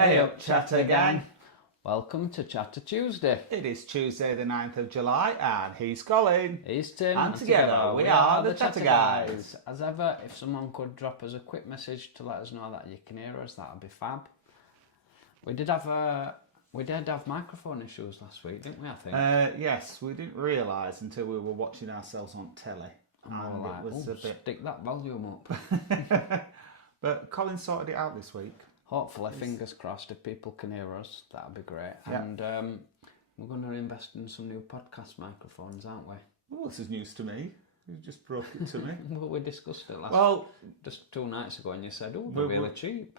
Hey up, Chatter Gang. Welcome to Chatter Tuesday. It is Tuesday the 9th of July and he's Colin. He's Tim. And together we are the Chatter Guys. As ever, if someone could drop us a quick message to let us know that you can hear us, that would be fab. We did have microphone issues last week, didn't we, I think? Yes, we didn't realise until we were watching ourselves on telly. And we were like, it was a bit... stick that volume up. But Colin sorted it out this week. Hopefully, fingers crossed, if people can hear us, that would be great. Yeah. And we're going to invest in some new podcast microphones, aren't we? Well, this is news to me. You just broke it to me. Well, we discussed it just 2 nights ago, and you said, "Oh, they're really cheap."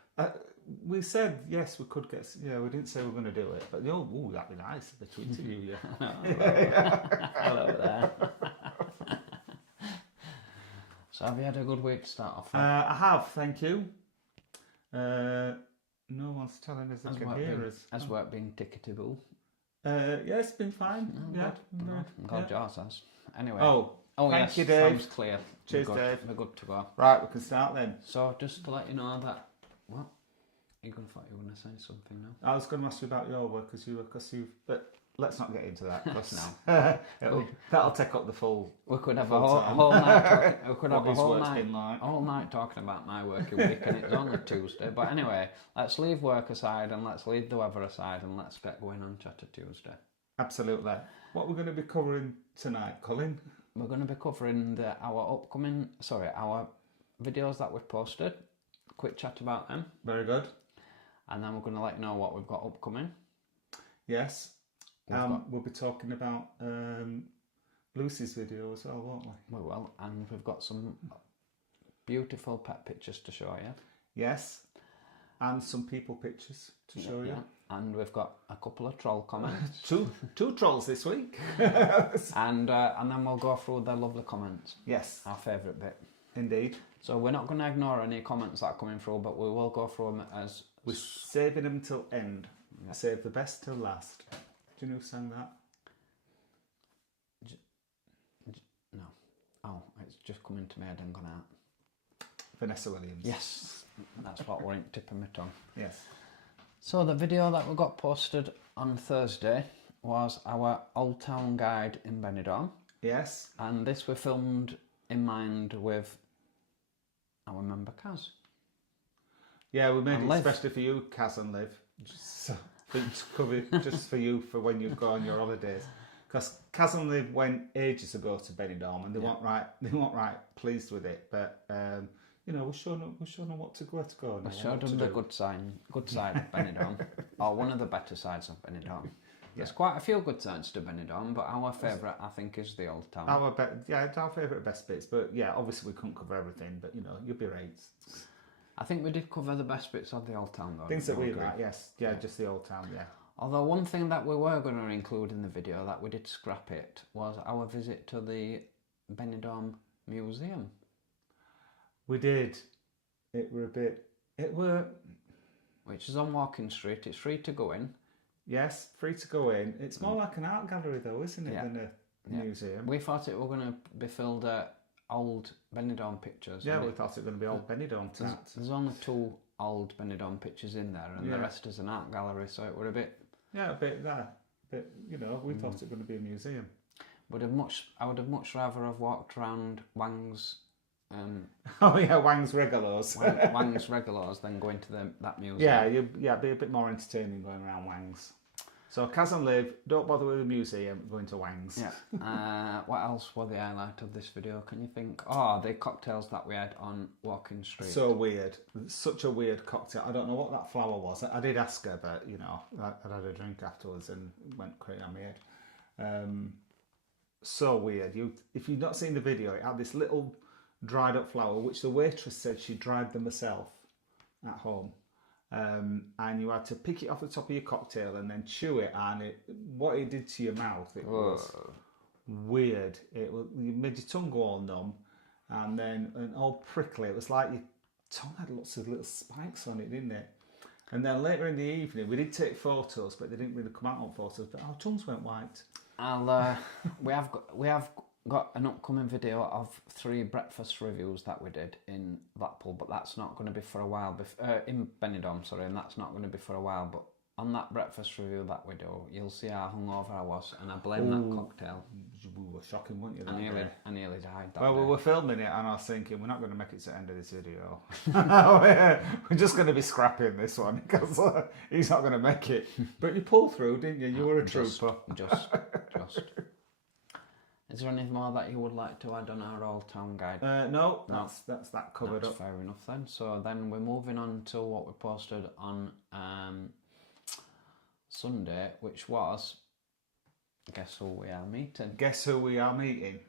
We said yes, we could get. Yeah, we didn't say we were going to do it, but that'd be nice if they tweeted you. Yeah. Hello there. So, have you had a good week to start off with? I have, thank you. No one's telling us they can hear us. Has work been ticketable? Yeah, it's been fine. Yeah, I'm glad yours has. Anyway. Thank yes, you, Dave. sounds clear. Cheers, we're Dave. We're good to go. Right, we can start then. So, just to let you know that, what? You thought you were going to say something now? I was going to ask you about your work but let's not get into that. No. That'll take up the full. We could have full a time. whole night. We could have What a his whole work's night, been like. whole night talking about my working week, and it's only Tuesday. But anyway, let's leave work aside and let's leave the weather aside and let's get going on Chatter Tuesday. Absolutely. What we're going to be covering tonight, Colin? We're going to be covering our videos that we've posted. Quick chat about them. Very good. And then we're going to let you know what we've got upcoming. Yes. We'll be talking about Lucy's video as well, won't we? We will. And we've got some beautiful pet pictures to show you. Yes. And some people pictures to show you. And we've got a couple of troll comments. two trolls this week. and then we'll go through their lovely comments. Yes. Our favourite bit. Indeed. So we're not going to ignore any comments that are coming through, but we will go through them as... We're saving them till end. Yeah. Save the best till last. Do you know who sang that? No. Oh, it's just coming to me. I didn't go out. Vanessa Williams. Yes. That's what we're tipping my tongue. Yes. So the video that we got posted on Thursday was our Old Town Guide in Benidorm. Yes. And this we filmed in mind with our member Kaz. Yeah, we made it especially for you, Kaz and Liv. Just for you for when you go on your holidays. Because Kaz and Liv went ages ago to Benidorm and they weren't right pleased with it. But we're showing them where to go. We showed them the good side of Benidorm, or one of the better sides of Benidorm. There's quite a few good sides to Benidorm, but our favourite, I think, is the Old Town. Our favourite best bits. But yeah, obviously we couldn't cover everything. But you'll be right. I think we did cover the best bits of the Old Town, though. Things that we like, yes. Yeah, just the Old Town, yeah. Although one thing that we were going to include in the video that we did scrap it was our visit to the Benidorm Museum. We did. Which is on Walking Street. It's free to go in. Yes, free to go in. It's more like an art gallery though, isn't it, than a museum? We thought it were going to be filled old Benidorm pictures. Yeah, we thought it was going to be old Benidorm tonight. There's only 2 old Benidorm pictures in there, and the rest is an art gallery, so it were a bit... Yeah, a bit there. But, we thought it was going to be a museum. I would have much rather have walked around Wang's... Wang's Regalos. Wang's Regalos than going to that museum. Yeah, it'd be a bit more entertaining going around Wang's. So Kaz and Liv, don't bother with the museum, going to Wang's. Yeah. What else was the highlight of this video? Can you think? Oh, the cocktails that we had on Walking Street. So weird. Such a weird cocktail. I don't know what that flower was. I did ask her, but I had a drink afterwards and went crazy on my head. So weird. If you've not seen the video, it had this little dried up flower, which the waitress said she dried them herself at home. And you had to pick it off the top of your cocktail and then chew it, and what it did to your mouth, it was weird. It made your tongue go all numb and all prickly. It was like your tongue had lots of little spikes on it, didn't it? And then later in the evening, we did take photos, but they didn't really come out on photos. But our tongues went white. We have got an upcoming video of 3 breakfast reviews that we did in Blackpool, but that's not going to be for a while. In Benidorm, sorry, and that's not going to be for a while. But on that breakfast review that we do, you'll see how hungover I was, and I blame that cocktail. We were shocking, weren't you? I nearly died. Well, we day. were filming it, and I was thinking, we're not going to make it to the end of this video. We're just going to be scrapping this one because he's not going to make it. But you pulled through, didn't you? You were a trooper. Just. Is there anything more that you would like to add on our Old Town Guide? No, that's that covered That's up. fair enough then. So then we're moving on to what we posted on Sunday, which was Guess Who We Are Meeting. Guess who we are meeting?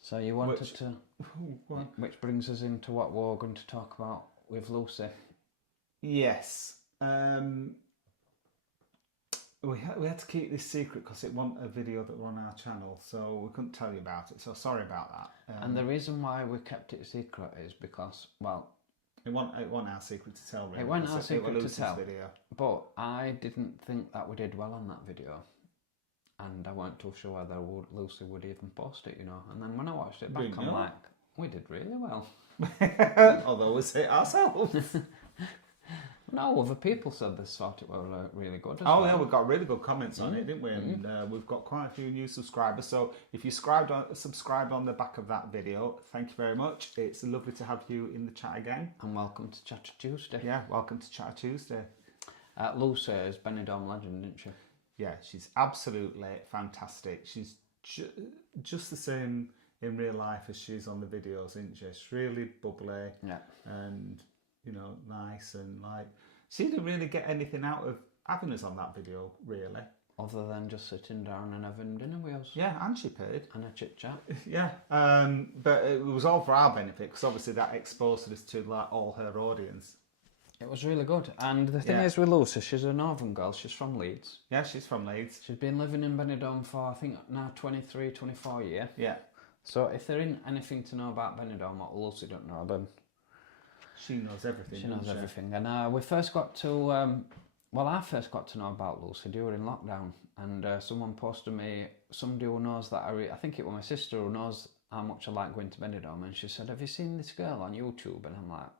So you wanted to... Which brings us into what we're going to talk about with Lucy. Yes. We had to keep this secret because it wasn't a video that were on our channel, so we couldn't tell you about it. So sorry about that. And the reason why we kept it secret is because, well... It wasn't our secret to tell, really. It wasn't our secret to tell. Video. But I didn't think that we did well on that video. And I weren't too sure whether Lucy would even post it, you know. And then when I watched it back, I'm like, we did really well. Although we say it ourselves. No, other people said they thought it were really good as well. Oh yeah, we got really good comments on it, didn't we? And we've got quite a few new subscribers. So if you subscribed on the back of that video, thank you very much. It's lovely to have you in the chat again. And welcome to Chatter Tuesday. Yeah, welcome to Chatter Tuesday. Lucy is Benidorm legend, isn't she? Yeah, she's absolutely fantastic. She's just the same in real life as she is on the videos, isn't she? She's really bubbly. Yeah. And, you know, nice, and like, she didn't really get anything out of having us on that video, really. Other than just sitting down and having dinner with us. Yeah, and she paid. And a chit chat. Yeah, but it was all for our benefit, because obviously that exposed us to like all her audience. It was really good. And the thing is with Lucy, she's a northern girl. She's from Leeds. Yeah, she's from Leeds. She's been living in Benidorm for, I think, now 23, 24 years. Yeah. So if there isn't anything to know about Benidorm what Lucy don't know, then... She knows everything. She knows everything. And we first got to... I first got to know about Lucy during lockdown. And someone posted me, somebody who knows that I think it was my sister who knows how much I like going to Benidorm. And she said, have you seen this girl on YouTube? And I'm like...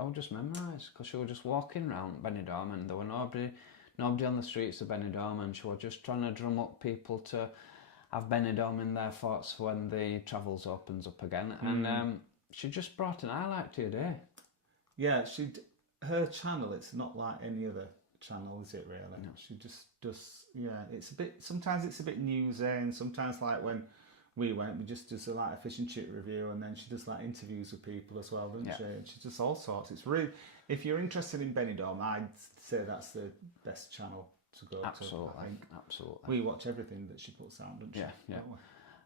I would just memorise, because she was just walking around Benidorm and there were nobody on the streets of Benidorm, and she was just trying to drum up people to have Benidorm in their thoughts when the travels opens up again. And she just brought an highlight to your day. Yeah, her channel, it's not like any other channel, is it really? No. She just does, sometimes it's a bit newsy, and sometimes like when we just does like a fish and chip review, and then she does like interviews with people as well, doesn't she? And she does all sorts. It's really, if you're interested in Benidorm, I'd say that's the best channel to go to. I think. Absolutely. We watch everything that she puts out, don't she? Yeah.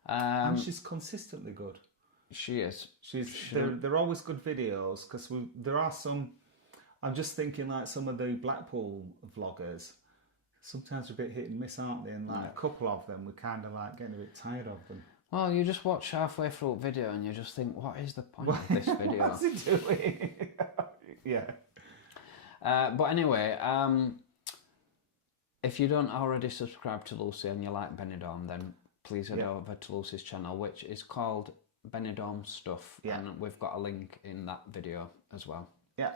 And she's consistently good. She is. They're always good videos, because there are some. I'm just thinking like some of the Blackpool vloggers. Sometimes a bit hit and miss, aren't they? And like a couple of them, we're kind of like getting a bit tired of them. Well, you just watch halfway through a video and you just think, what is the point of this video? What's he doing? Yeah. But anyway, if you don't already subscribe to Lucy and you like Benidorm, then please head over to Lucy's channel, which is called Benidorm Stuff. Yeah. And we've got a link in that video as well. Yeah.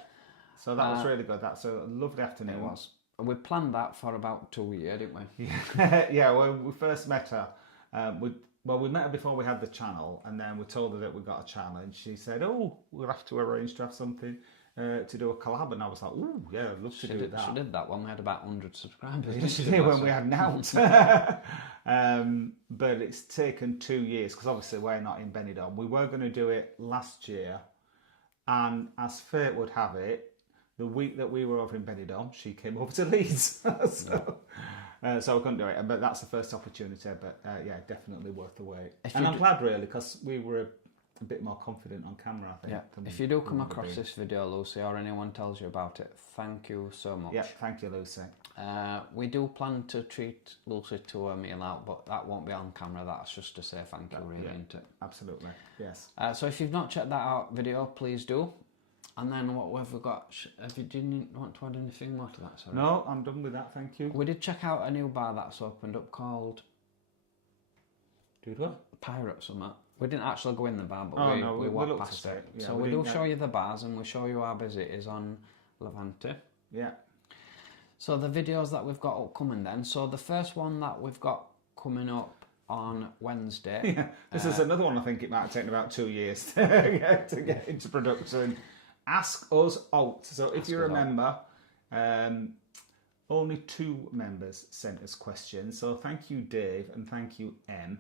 So that was really good. That's a lovely afternoon. It was. We planned that for about 2 years, didn't we? Yeah, when we first met her, we met her before we had the channel, and then we told her that we got a channel, and she said, oh, we'll have to arrange to have something to do a collab, and I was like, oh, yeah, I'd love to do that. She did that when we had about 100 subscribers. Yeah, she did when we had nought. But it's taken 2 years, because obviously we're not in Benidorm. We were going to do it last year, and as fate would have it, the week that we were over in Benidorm, she came over to Leeds. So we couldn't do it. But that's the first opportunity. But definitely worth the wait. And I'm glad, really, because we were a bit more confident on camera, I think. Yeah. If you do come across this video, Lucy, or anyone tells you about it, thank you so much. Yeah, thank you, Lucy. We do plan to treat Lucy to a meal out, but that won't be on camera. That's just to say thank you, really, isn't it? Absolutely, yes. So if you've not checked that out video, please do. And then what have we got? Didn't want to add anything more to that? Sorry. No, I'm done with that, thank you. We did check out a new bar that's opened up called Did what? Pirate Summit. We didn't actually go in the bar, but we we walked looked past at it. Yeah, so we do show you the bars and we show you how busy it is on Levante. Yeah. So the videos that we've got upcoming then. So the first one that we've got coming up on Wednesday. Yeah. This is another one I think it might have taken about 2 years to get into production. Ask Us Out. So if you remember, only 2 members sent us questions. So thank you, Dave, and thank you, Em.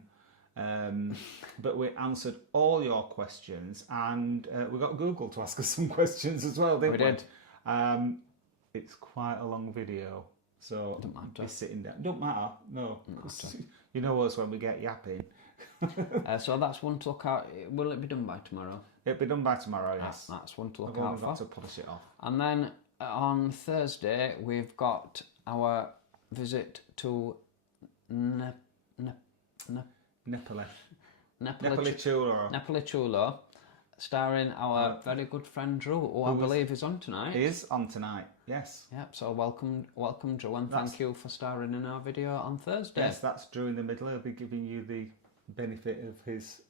But we answered all your questions, and we got Google to ask us some questions as well, didn't we? We did. It's quite a long video, so Don't matter. be sitting down. Don't matter, no. Don't matter. You know us when we get yapping. So that's one to look out. Will it be done by tomorrow? It'll be done by tomorrow, yes. That's one to look I've only out got for. to polish it off. And then on Thursday we've got our visit to Nepali Chulo, starring our very good friend Drew, who I believe is on tonight. He is on tonight, yes. Yep, so welcome Drew, and thank you for starring in our video on Thursday. Yes, that's Drew in the middle. He'll be giving you the benefit of his...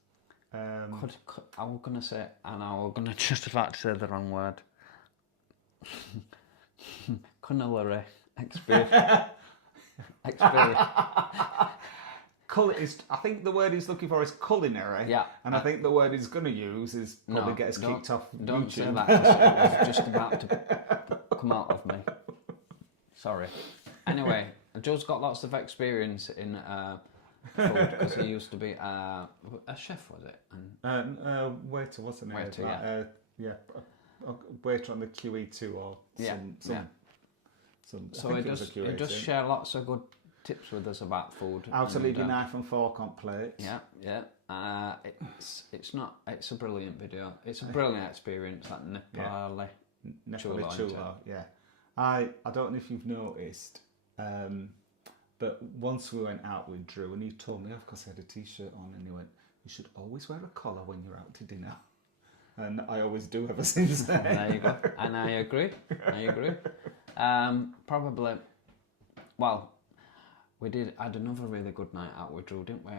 I was going to say, and I was going to just about to say the wrong word. Culinary experience. I think the word he's looking for is culinary. Yeah. And I think the word he's going to use is probably get us kicked off Don't YouTube. say that, 'cause it was just about to come out of me. Sorry. Anyway, Joe's got lots of experience in food because he used to be a chef, was it? And waiter, wasn't it? Waiter, yeah. A waiter on the QE2 or some. So he does share lots of good tips with us about food. How to leave your knife and fork on plates. Yeah. It's a brilliant video. It's a brilliant experience, that Nepali Chulo, yeah. I don't know if you've noticed, but once we went out with Drew and he told me off because I had a t-shirt on and he went, you should always wear a collar when you're out to dinner. And I always do ever since then. There you go. And I agree. Probably, well, we had another really good night out with Drew, didn't we?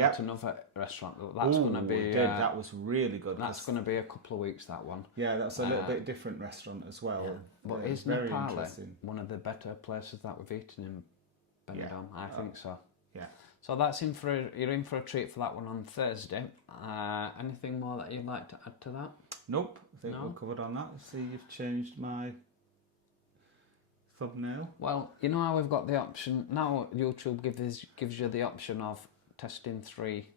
At another restaurant. That's going to be... we did. That was really good. That's going to be a couple of weeks, that one. Yeah, that's a little bit different restaurant as well. Yeah. But is very Nepali interesting. one of the better places that we've eaten in Benidorm? I think so. Yeah. So you're in for a treat for that one on Thursday. Anything more that you'd like to add to that? Nope. I think we're covered on that. See, you've changed my thumbnail. Well, you know how we've got the option now. YouTube gives you the option of testing 3.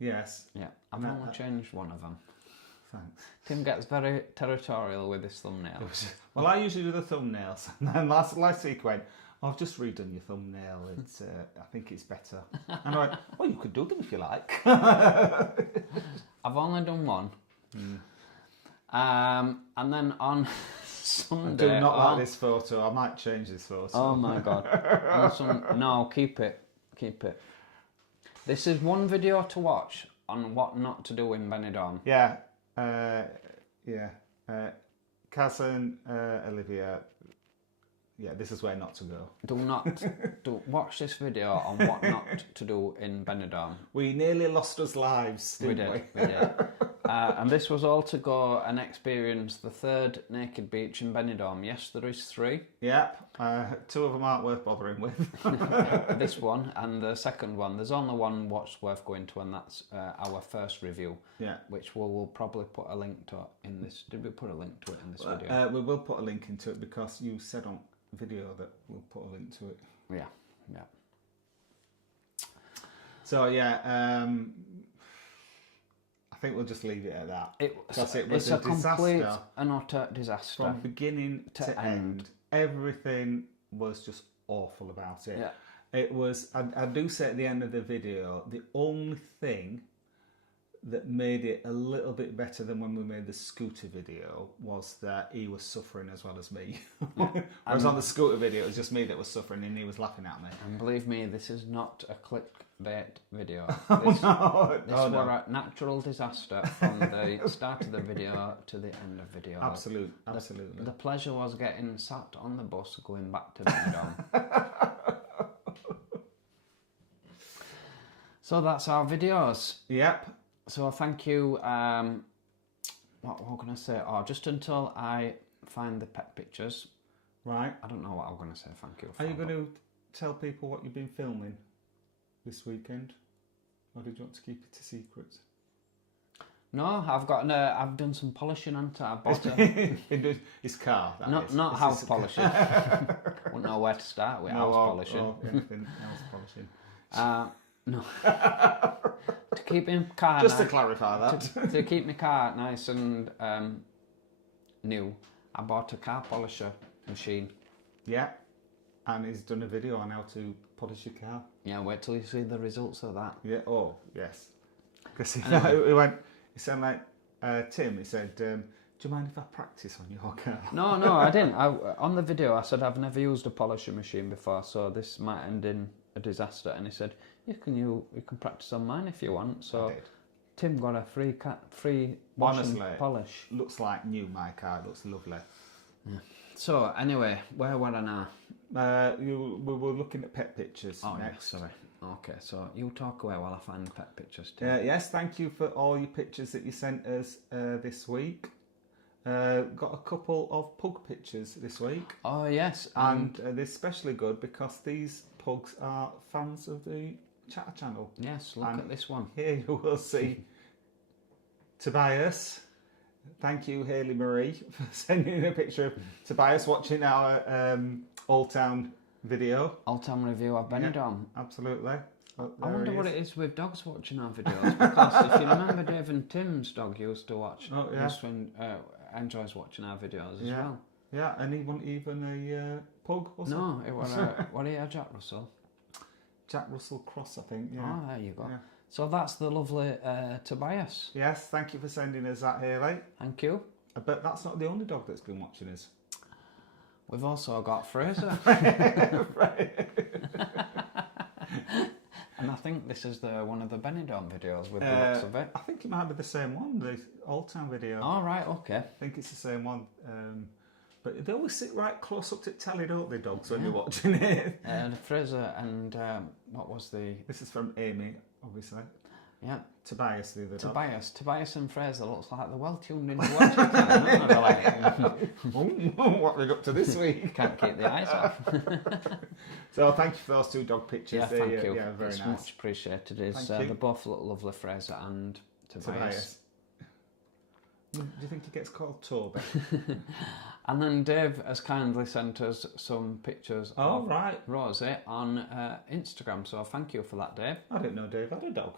Yes. Yeah, I've only changed one of them. Thanks. Tim gets very territorial with his thumbnail. Well, I usually do the thumbnails, and then last week went, I've just redone your thumbnail. It's I think it's better. And I went, well, you could do them if you like. I've only done one. And then on Sunday... I do not like this photo. I might change this photo. Oh my God. No, keep it. This is one video to watch on what not to do in Benidorm. Yeah. Kaz and Olivia... Yeah, this is where not to go. Do watch this video on what not to do in Benidorm. We nearly lost us lives, didn't we? We did. And this was all to go and experience the 3rd naked beach in Benidorm. Yes, there is 3. Yep. 2 of them aren't worth bothering with. This one and the second one. There's only one what's worth going to, and that's our first review. Yeah. Which we'll probably put a link to in this. Did we put a link to it in this video? We will put a link into it because you said on video that we'll put a link to it. Yeah. So I think we'll just leave it at that. It's a complete and utter disaster. From beginning to end. Everything was just awful about it. Yeah. It was, I do say at the end of the video, the only thing that made it a little bit better than when we made the scooter video was that he was suffering as well as me. Whereas on the scooter video, it was just me that was suffering and he was laughing at me. And believe me, this is not a clickbait video. This was a natural disaster from the start of the video to the end of the video. Absolutely. The pleasure was getting sat on the bus going back to Benidorm. So that's our videos. Yep. So thank you. What can I say? Oh, just until I find the pet pictures. Right. I don't know what I'm going to say thank you for. Are you going to tell people what you've been filming this weekend? Or did you want to keep it a secret? No, I've done some polishing on it. I bought a... His car, not house polishing. Wouldn't know where to start with house polishing. Or anything else polishing. No. To keep my car Just to clarify that. to keep my car nice and new, I bought a car polisher machine. Yeah. And he's done a video on how to polish your car. Yeah, wait till you see the results of that. Yeah. Oh, yes. Because he said like Tim. He said, "Do you mind if I practice on your car?" No, I didn't. On the video, I said I've never used a polisher machine before, so this might end in a disaster. And he said, you can practice on mine if you want. So Tim got a free wash and polish. Looks like new. My car looks lovely. Yeah. So anyway, where were I now? We were looking at pet pictures. Oh, next. Yeah, sorry. Okay, so you talk away while I find the pet pictures too. Yes, thank you for all your pictures that you sent us this week. Got a couple of pug pictures this week. Oh yes, and they're especially good because these pugs are fans of the Chatter channel. Yes, look at this one. Here you will see Tobias. Thank you, Hayley Marie, for sending a picture of Tobias watching our Old Town video. Old Town review of Benidorm. Yeah, absolutely. I wonder what it is with dogs watching our videos, because if you remember, Dave and Tim's dog used to watch. Oh, yeah. Enjoys watching our videos as yeah. well. Yeah, and he wasn't even a pug, was No, it was what are you, Jack Russell? Jack Russell Cross, I think. Yeah. Oh, there you go. Yeah. So that's the lovely Tobias. Yes, thank you for sending us that, Hayley. Thank you. But that's not the only dog that's been watching us. We've also got Fraser. And I think this is one of the Benidorm videos with the looks of it. I think it might be the same one, the Old Town video. Oh, right, okay. I think it's the same one. But they always sit right close up to the telly, don't they, dogs, when you're watching it? Fraser and what was the... This is from Amy, obviously. Yeah. Tobias, the other dog. Tobias and Fraser looks like they're well tuned into watching time, what are we up to this week? Can't keep the eyes off. So thank you for those two dog pictures. Yeah, thank you. Yeah, very it's nice. Much appreciated. They both look lovely, Fraser and Tobias. Do you think he gets called Toby? And then Dave has kindly sent us some pictures of Rosie on Instagram. So thank you for that, Dave. I didn't know Dave had a dog.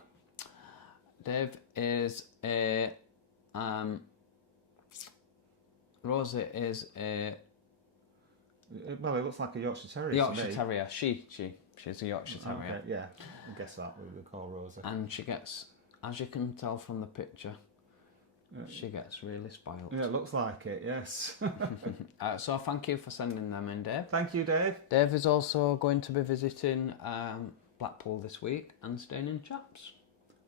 Dave is a Rosie is a... Well, it looks like a Yorkshire Terrier. Yorkshire Terrier. She's a Yorkshire Terrier. Okay, yeah, I guess that we would call Rosie. And she gets, as you can tell from the picture, she gets really spoiled. Yeah, it looks like it, yes. So thank you for sending them in, Dave. Thank you, Dave. Dave is also going to be visiting Blackpool this week and staying in Chaps.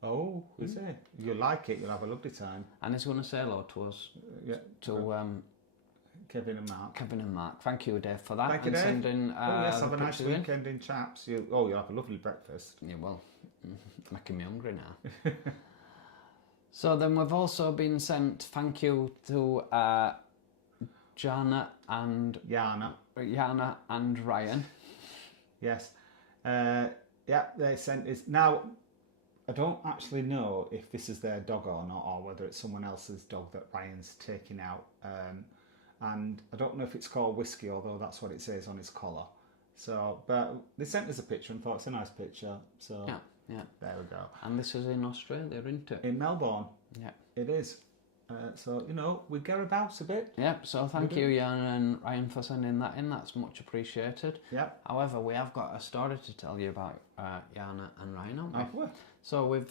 Oh, is it? You'll like it, you'll have a lovely time. And he's going to say hello to us. Kevin and Mark. Kevin and Mark. Thank you, Dave, for that. Thank you, Dave. Sending, yes, have a nice weekend in Chaps. You'll have a lovely breakfast. Yeah, well, making me hungry now. So then we've also been sent thank you to Yana and Ryan. Yes. Yeah, they sent us. Now, I don't actually know if this is their dog or not, or whether it's someone else's dog that Ryan's taking out. And I don't know if it's called Whiskey, although that's what it says on his collar. So, but they sent us a picture and thought it's a nice picture. So yeah, there we go. And this is in Australia, isn't it? In Melbourne. Yeah, it is. So we go about a bit. Yep. So thank you, Jan and Ryan, for sending that in. That's much appreciated. Yep. However, we have got a story to tell you about Jana and Ryan, haven't we? Have we? So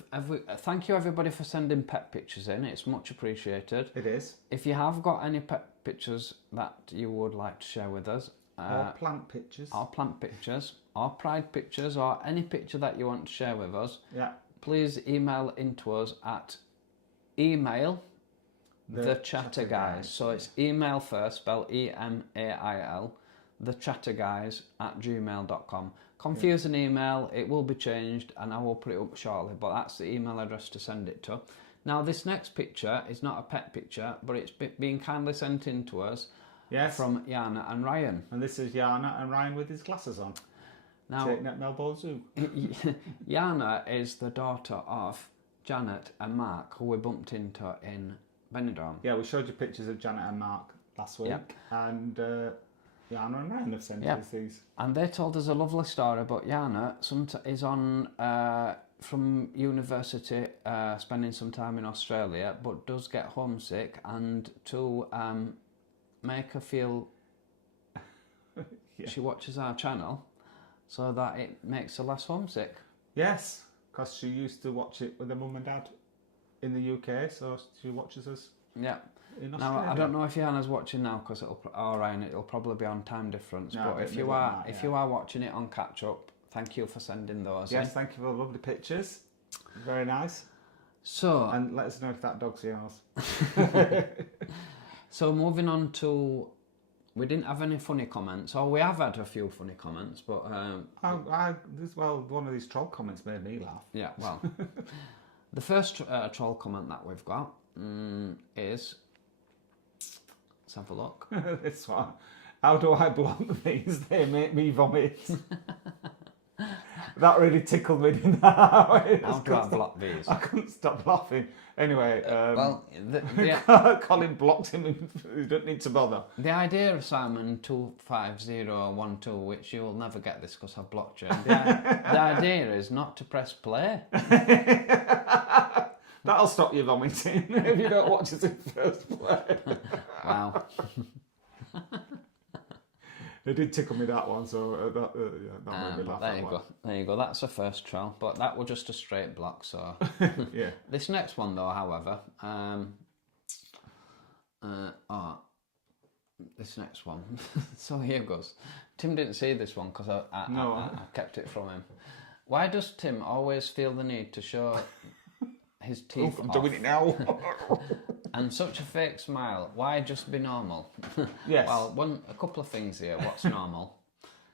thank you everybody for sending pet pictures in. It's much appreciated. It is. If you have got any pet pictures that you would like to share with us, or plant pictures, or pride pictures, or any picture that you want to share with us, please email into us at email the Chatter Guys. So it's email first, spell EMAIL, thechatterguys@gmail.com. confusing email. It will be changed, and I will put it up shortly. But that's the email address to send it to. Now, this next picture is not a pet picture, but it's being kindly sent in to us from Yana and Ryan. And this is Yana and Ryan with his glasses on. Now, taking at Melbourne Zoo. Yana is the daughter of Janet and Mark, who we bumped into in Benidorm. Yeah, we showed you pictures of Janet and Mark last week. Yep. And Yana and Ryan have sent us these. And they told us a lovely story about Yana. Is on from university, spending some time in Australia, but does get homesick, and to make her feel she watches our channel so that it makes her less homesick. Yes, because she used to watch it with her mum and dad in the UK, so she watches us. Yeah. In Australia. Now, I don't know if Yana's watching now, because it'll probably be on time difference. No, but if you are watching it on catch up, thank you for sending those. Yes, thank you for the lovely pictures. Very nice. So, and let us know if that dog's yours. So moving on to, we didn't have any funny comments, or we have had a few funny comments, but one of these troll comments made me laugh. Yeah, well, the first troll comment that we've got is, let's have a look. This one. How do I block these? They make me vomit. That really tickled me, didn't it? How do I block these? I couldn't stop laughing. Anyway, Colin blocked him and you don't need to bother. The idea of Simon 25012, which you'll never get this because I've blocked you, the idea is not to press play. That'll stop you vomiting if you don't watch it in first play. Wow. It did tickle me, that one, so that made me laugh. There you go. That's the first trial, but that was just a straight block. So yeah. This next one, though, however, this next one. So here goes. Tim didn't see this one because I kept it from him. Why does Tim always feel the need to show his teeth I'm off? doing it now. And such a fake smile. Why just be normal? Yes. Well, a couple of things here. What's normal?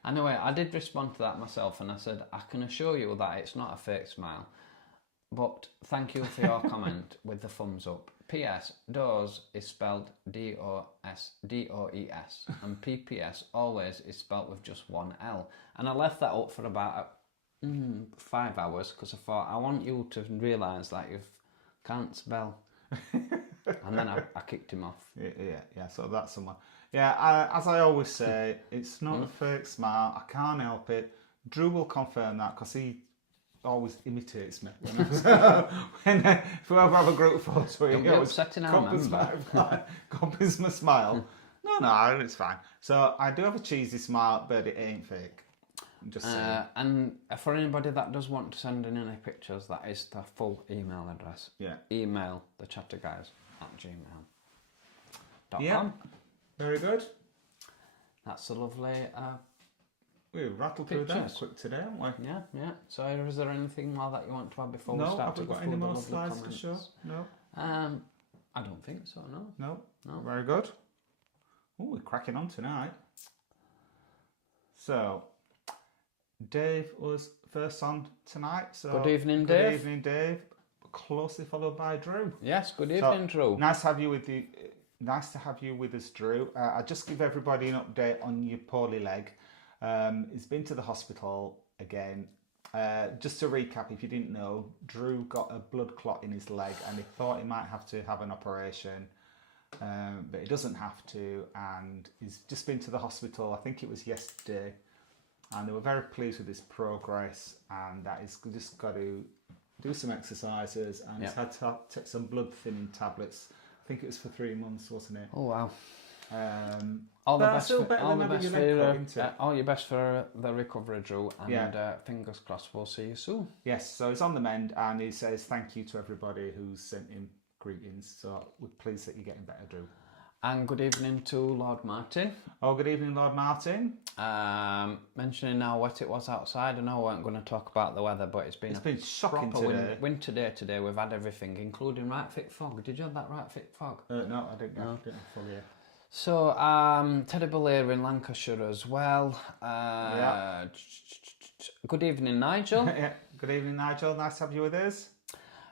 Anyway, I did respond to that myself, and I said, I can assure you that it's not a fake smile. But thank you for your comment with the thumbs up. P.S. Doors is spelled D-O-S-D-O-E-S, and P.P.S. always is spelled with just one L. And I left that up for about 5 hours because I thought, I want you to realise that you can't spell. And then I kicked him off. Yeah. So that's someone. Yeah, as I always say, it's not a fake smile. I can't help it. Drew will confirm that because he always imitates me. If we ever have a group photo, he always copies my smile. No, it's fine. So I do have a cheesy smile, but it ain't fake. I'm just saying. And for anybody that does want to send in any pictures, that is the full email address. Yeah. Email thechatterguys@gmail.com. Yeah. Very good. That's a lovely. We rattled through that quick today, haven't we? Yeah. So is there anything more that you want to add before we start have to we go got through any the more lovely slides comments? to show? No. I don't think so. No. Very good. Oh, we're cracking on tonight. So, Dave was first on tonight. So good evening, Dave. Good evening, Dave. Closely followed by Drew. Yes. Good evening, Drew. Nice to have you with us, Drew. I'll just give everybody an update on your poorly leg. He's been to the hospital again. Just to recap, if you didn't know, Drew got a blood clot in his leg and he thought he might have to have an operation, but he doesn't have to, and he's just been to the hospital, I think it was yesterday, and they were very pleased with his progress, and that he's just got to do some exercises, and he's had to take some blood thinning tablets. I think it was for 3 months, wasn't it? Oh wow. All your best for the recovery, Drew, and fingers crossed we'll see you soon. Yes, so he's on the mend, and he says thank you to everybody who's sent him greetings. So we're pleased that you're getting better, Drew. And good evening to Lord Martin. Oh, good evening, Lord Martin. Mentioning how wet it was outside. I know we weren't going to talk about the weather, but it's been shocking proper winter day today. We've had everything, including right fit fog. Did you have that right fit fog? No, I didn't. No. Didn't fully. So, terrible here in Lancashire as well. Good evening, Nigel. Yeah. Good evening, Nigel. Nice to have you with us.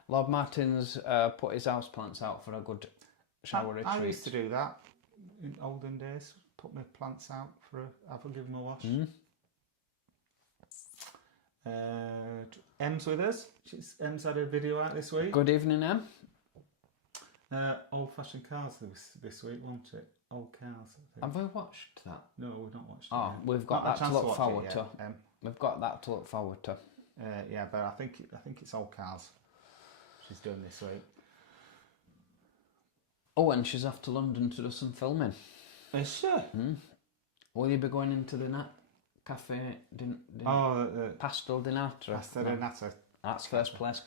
Lord Martin's put his houseplants out for a good shower retreat. I used to do that in olden days. Put my plants out for give them a wash. Em's with us. Em's had a video out this week. Good evening, Em. Old-fashioned cars this week, won't it? Old cars. I think. Have we watched that? No, we've not watched it. Oh, yet. we've got Not that to look forward to. Em. We've got that to look forward to. Yeah, but I think it's old cars she's doing this week. Oh, and she's off to London to do some filming. Is she? Will you be going into the cafe pastel di nata? Pastel di nata. That's first place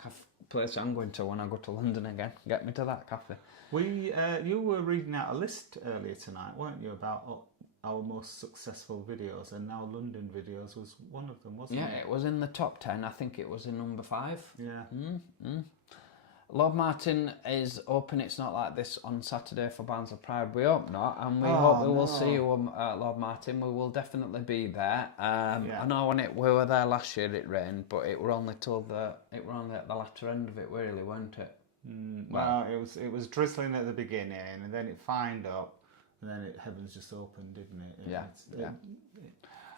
I'm going to when I go to London again. Get me to that cafe. You were reading out a list earlier tonight, weren't you, about our most successful videos, and now London videos was one of them, wasn't it? Yeah, it was in the top 10. I think it was in number 5. Yeah. Lord Martin is hoping it's not like this on Saturday for Bands of Pride. We hope not, and we hope we will see you, Lord Martin. We will definitely be there. I know when we were there last year, it rained, but it were only at the latter end of it, really, weren't it? Well, it was drizzling at the beginning, and then it fined up, and then heavens just opened, didn't it? Yeah.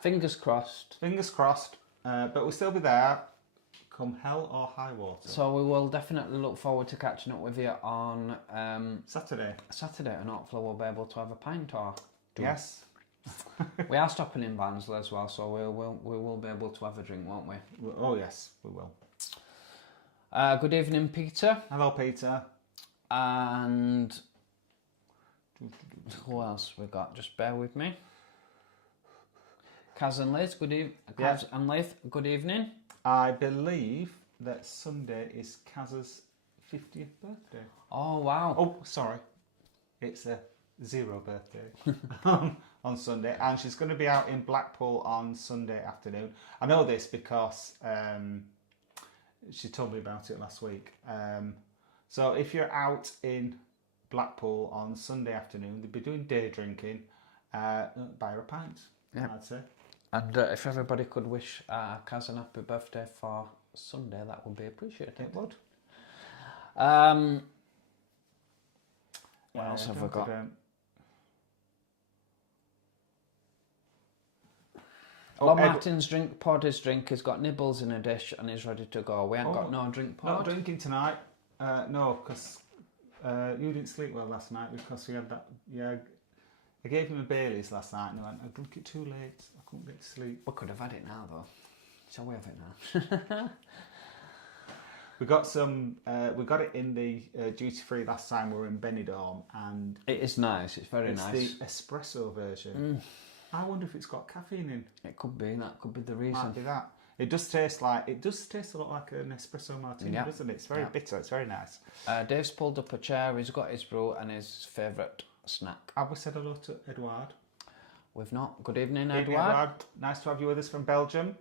Fingers crossed. Fingers crossed. But we'll still be there, come hell or high water. So we will definitely look forward to catching up with you on Saturday, and hopefully we'll be able to have a pint or two. Yes. We are stopping in Barnsley as well, so we will be able to have a drink, won't we? Oh yes, we will. Good evening, Peter. Hello, Peter. And who else we got? Just bear with me. Kaz and Liz, good evening. I believe that Sunday is Kaz's 50th birthday. Oh, wow. Oh, sorry. It's a 0 birthday on Sunday. And she's going to be out in Blackpool on Sunday afternoon. I know this because she told me about it last week. So if you're out in Blackpool on Sunday afternoon, they'll be doing day drinking. Buy her a pint, I'd say. And if everybody could wish Kaz a happy birthday for Sunday, that would be appreciated. It would. What else have we got? Lord Martin's poured his drink. He's got nibbles in a dish and he's ready to go. We ain't got no drink poured. Not drinking tonight. No, because you didn't sleep well last night because we had that. Yeah, I gave him a Bailey's last night and I went, I drank it too late. I couldn't get to sleep. We could have had it now though. Shall we have it now? We got some. We got it in the duty free last time we were in Benidorm, and it is nice. It's very nice. It's the espresso version. I wonder if it's got caffeine in. It could be. That could be the reason. Might be that. It does taste a lot like an espresso martini, doesn't it? It's very bitter. It's very nice. Dave's pulled up a chair. He's got his brew and his favourite snack. Have we said hello to Edouard? We've not. Good evening, Edouard. Edouard. Nice to have you with us from Belgium.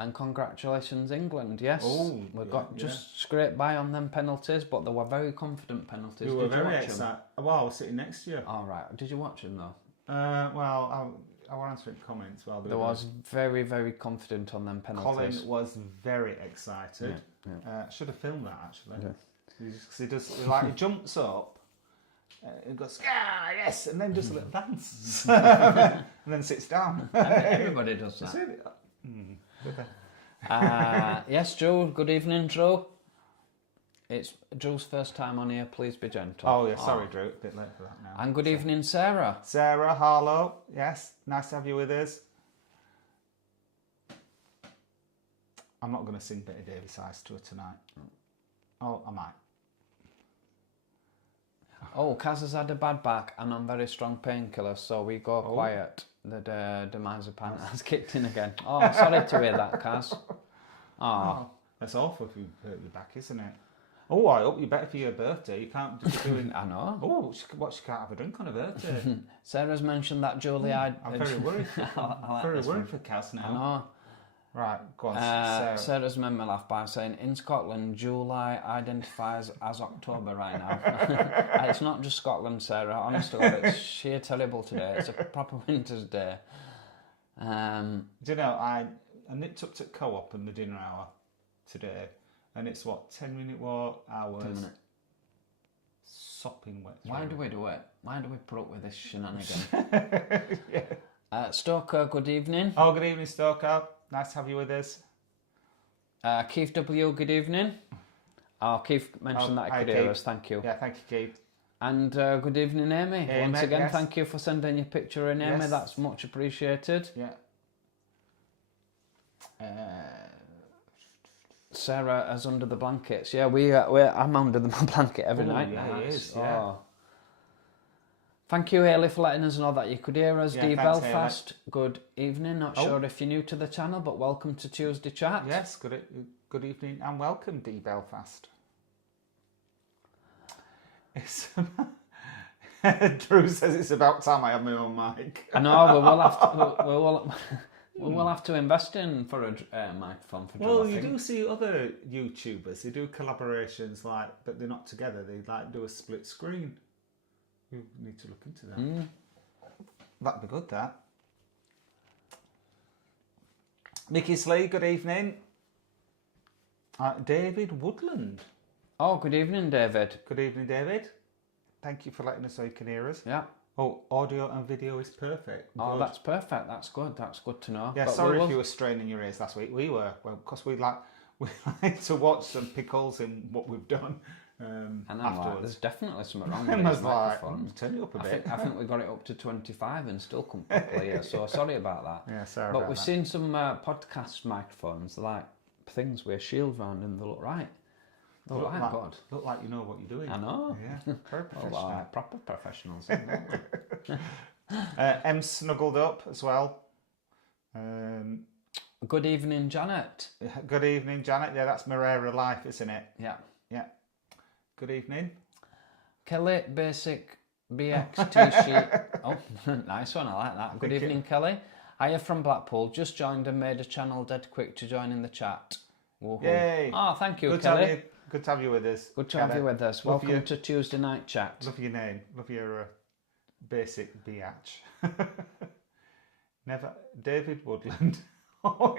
And congratulations, England. Yes, we got just scraped by on them penalties, but they were very confident penalties. We were very excited. Well, I was sitting next to you. All right. Did you watch them though? Well, I was answering comments. Well, there was very, very confident on them penalties. Colin was very excited. Yeah. Should have filmed that actually. Yeah. He does he jumps up. He goes, yes, and then does a little dance, and then sits down. Everybody does that. Yes, Drew. Good evening, Drew. It's Drew's first time on here. Please be gentle. Oh, yeah. Sorry, Drew. A bit late for that now. And good evening, Sarah. Sarah, hello. Yes, nice to have you with us. I'm not going to sing Betty Davis Eyes to her tonight. Oh, I might. Oh, Kaz has had a bad back and on very strong painkillers, so we go quiet. The diazepam has kicked in again. Oh, sorry to hear that, Kaz. Oh. That's awful if you hurt your back, isn't it? Oh, I hope you're better for your birthday. You can't just be doing... I know. Oh, she can't have a drink on her birthday. Sarah's mentioned that Julie... I'm very worried. I'm very worried for Kaz now. I know. Right, go on, Sarah. Sarah's made me laugh by saying, in Scotland, July identifies as October right now. It's not just Scotland, Sarah. Honestly, it's sheer terrible today. It's a proper winter's day. Do you know, I nipped up to Co-op in the dinner hour today, and it's what 10-minute walk, hours. 10 minutes. Sopping wet. Why do we do it? Why do we put up with this shenanigan? Yeah. Stoker, good evening. Oh, good evening, Stoker. Nice to have you with us. Keith W, good evening. Oh, Keith mentioned that he could hear us. Thank you. Yeah, thank you, Keith. And good evening, Amy. Once again, yes. thank you for sending your picture in, Amy. Yes. That's much appreciated. Yeah. Sarah is under the blankets. Yeah, I'm under the blanket every night. Yeah, Nice. he is, yeah. Oh. Thank you, Haley, for letting us know that you could hear us. Yeah, D. thanks, Belfast, good evening. Not sure if you're new to the channel, but welcome to Tuesday Chat. Yes, good evening and welcome, D. Belfast. Drew says it's about time I have my own mic. I know, we will have to invest in for a microphone for Drew. Well, you do see other YouTubers, they do collaborations but they're not together. They do a split screen. You need to look into that. That'd be good, that. Mickey Slee, good evening. David Woodland. Oh, good evening, David. Good evening, David. Thank you for letting us know you can hear us. Yeah. Oh, audio and video is perfect. Oh, that's perfect. That's good. That's good to know. Yeah, sorry if you were straining your ears last week. We were, because we like to watch some pickles in what we've done. And I'm afterwards. like, there's definitely something wrong with I this was like, microphone. turn it up a bit. I think we got it up to 25 and still couldn't properly hear, so sorry about that. Yeah, sorry But about we've that. seen some podcast microphones, they're like things with a shield round and they look right. They look like good. Look like you know what you're doing. I know. Yeah, very professional. Well, proper professionals. Aren't M snuggled up as well. Good evening, Janet. Good evening, Janet. Yeah, that's Marera Life, isn't it? Yeah. Yeah. Good evening. Kelly, basic BX sheet. Oh, nice one. I like that. Good evening, Kelly. Hiya from Blackpool. Just joined and made a channel dead quick to join in the chat. Woohoo. Yay. Oh, thank you, Good Kelly. Good to have you with us. Good to have you with us. Love Welcome to Tuesday Night Chat. Love your name. Love your basic biatch. Never. David Woodland. Oh,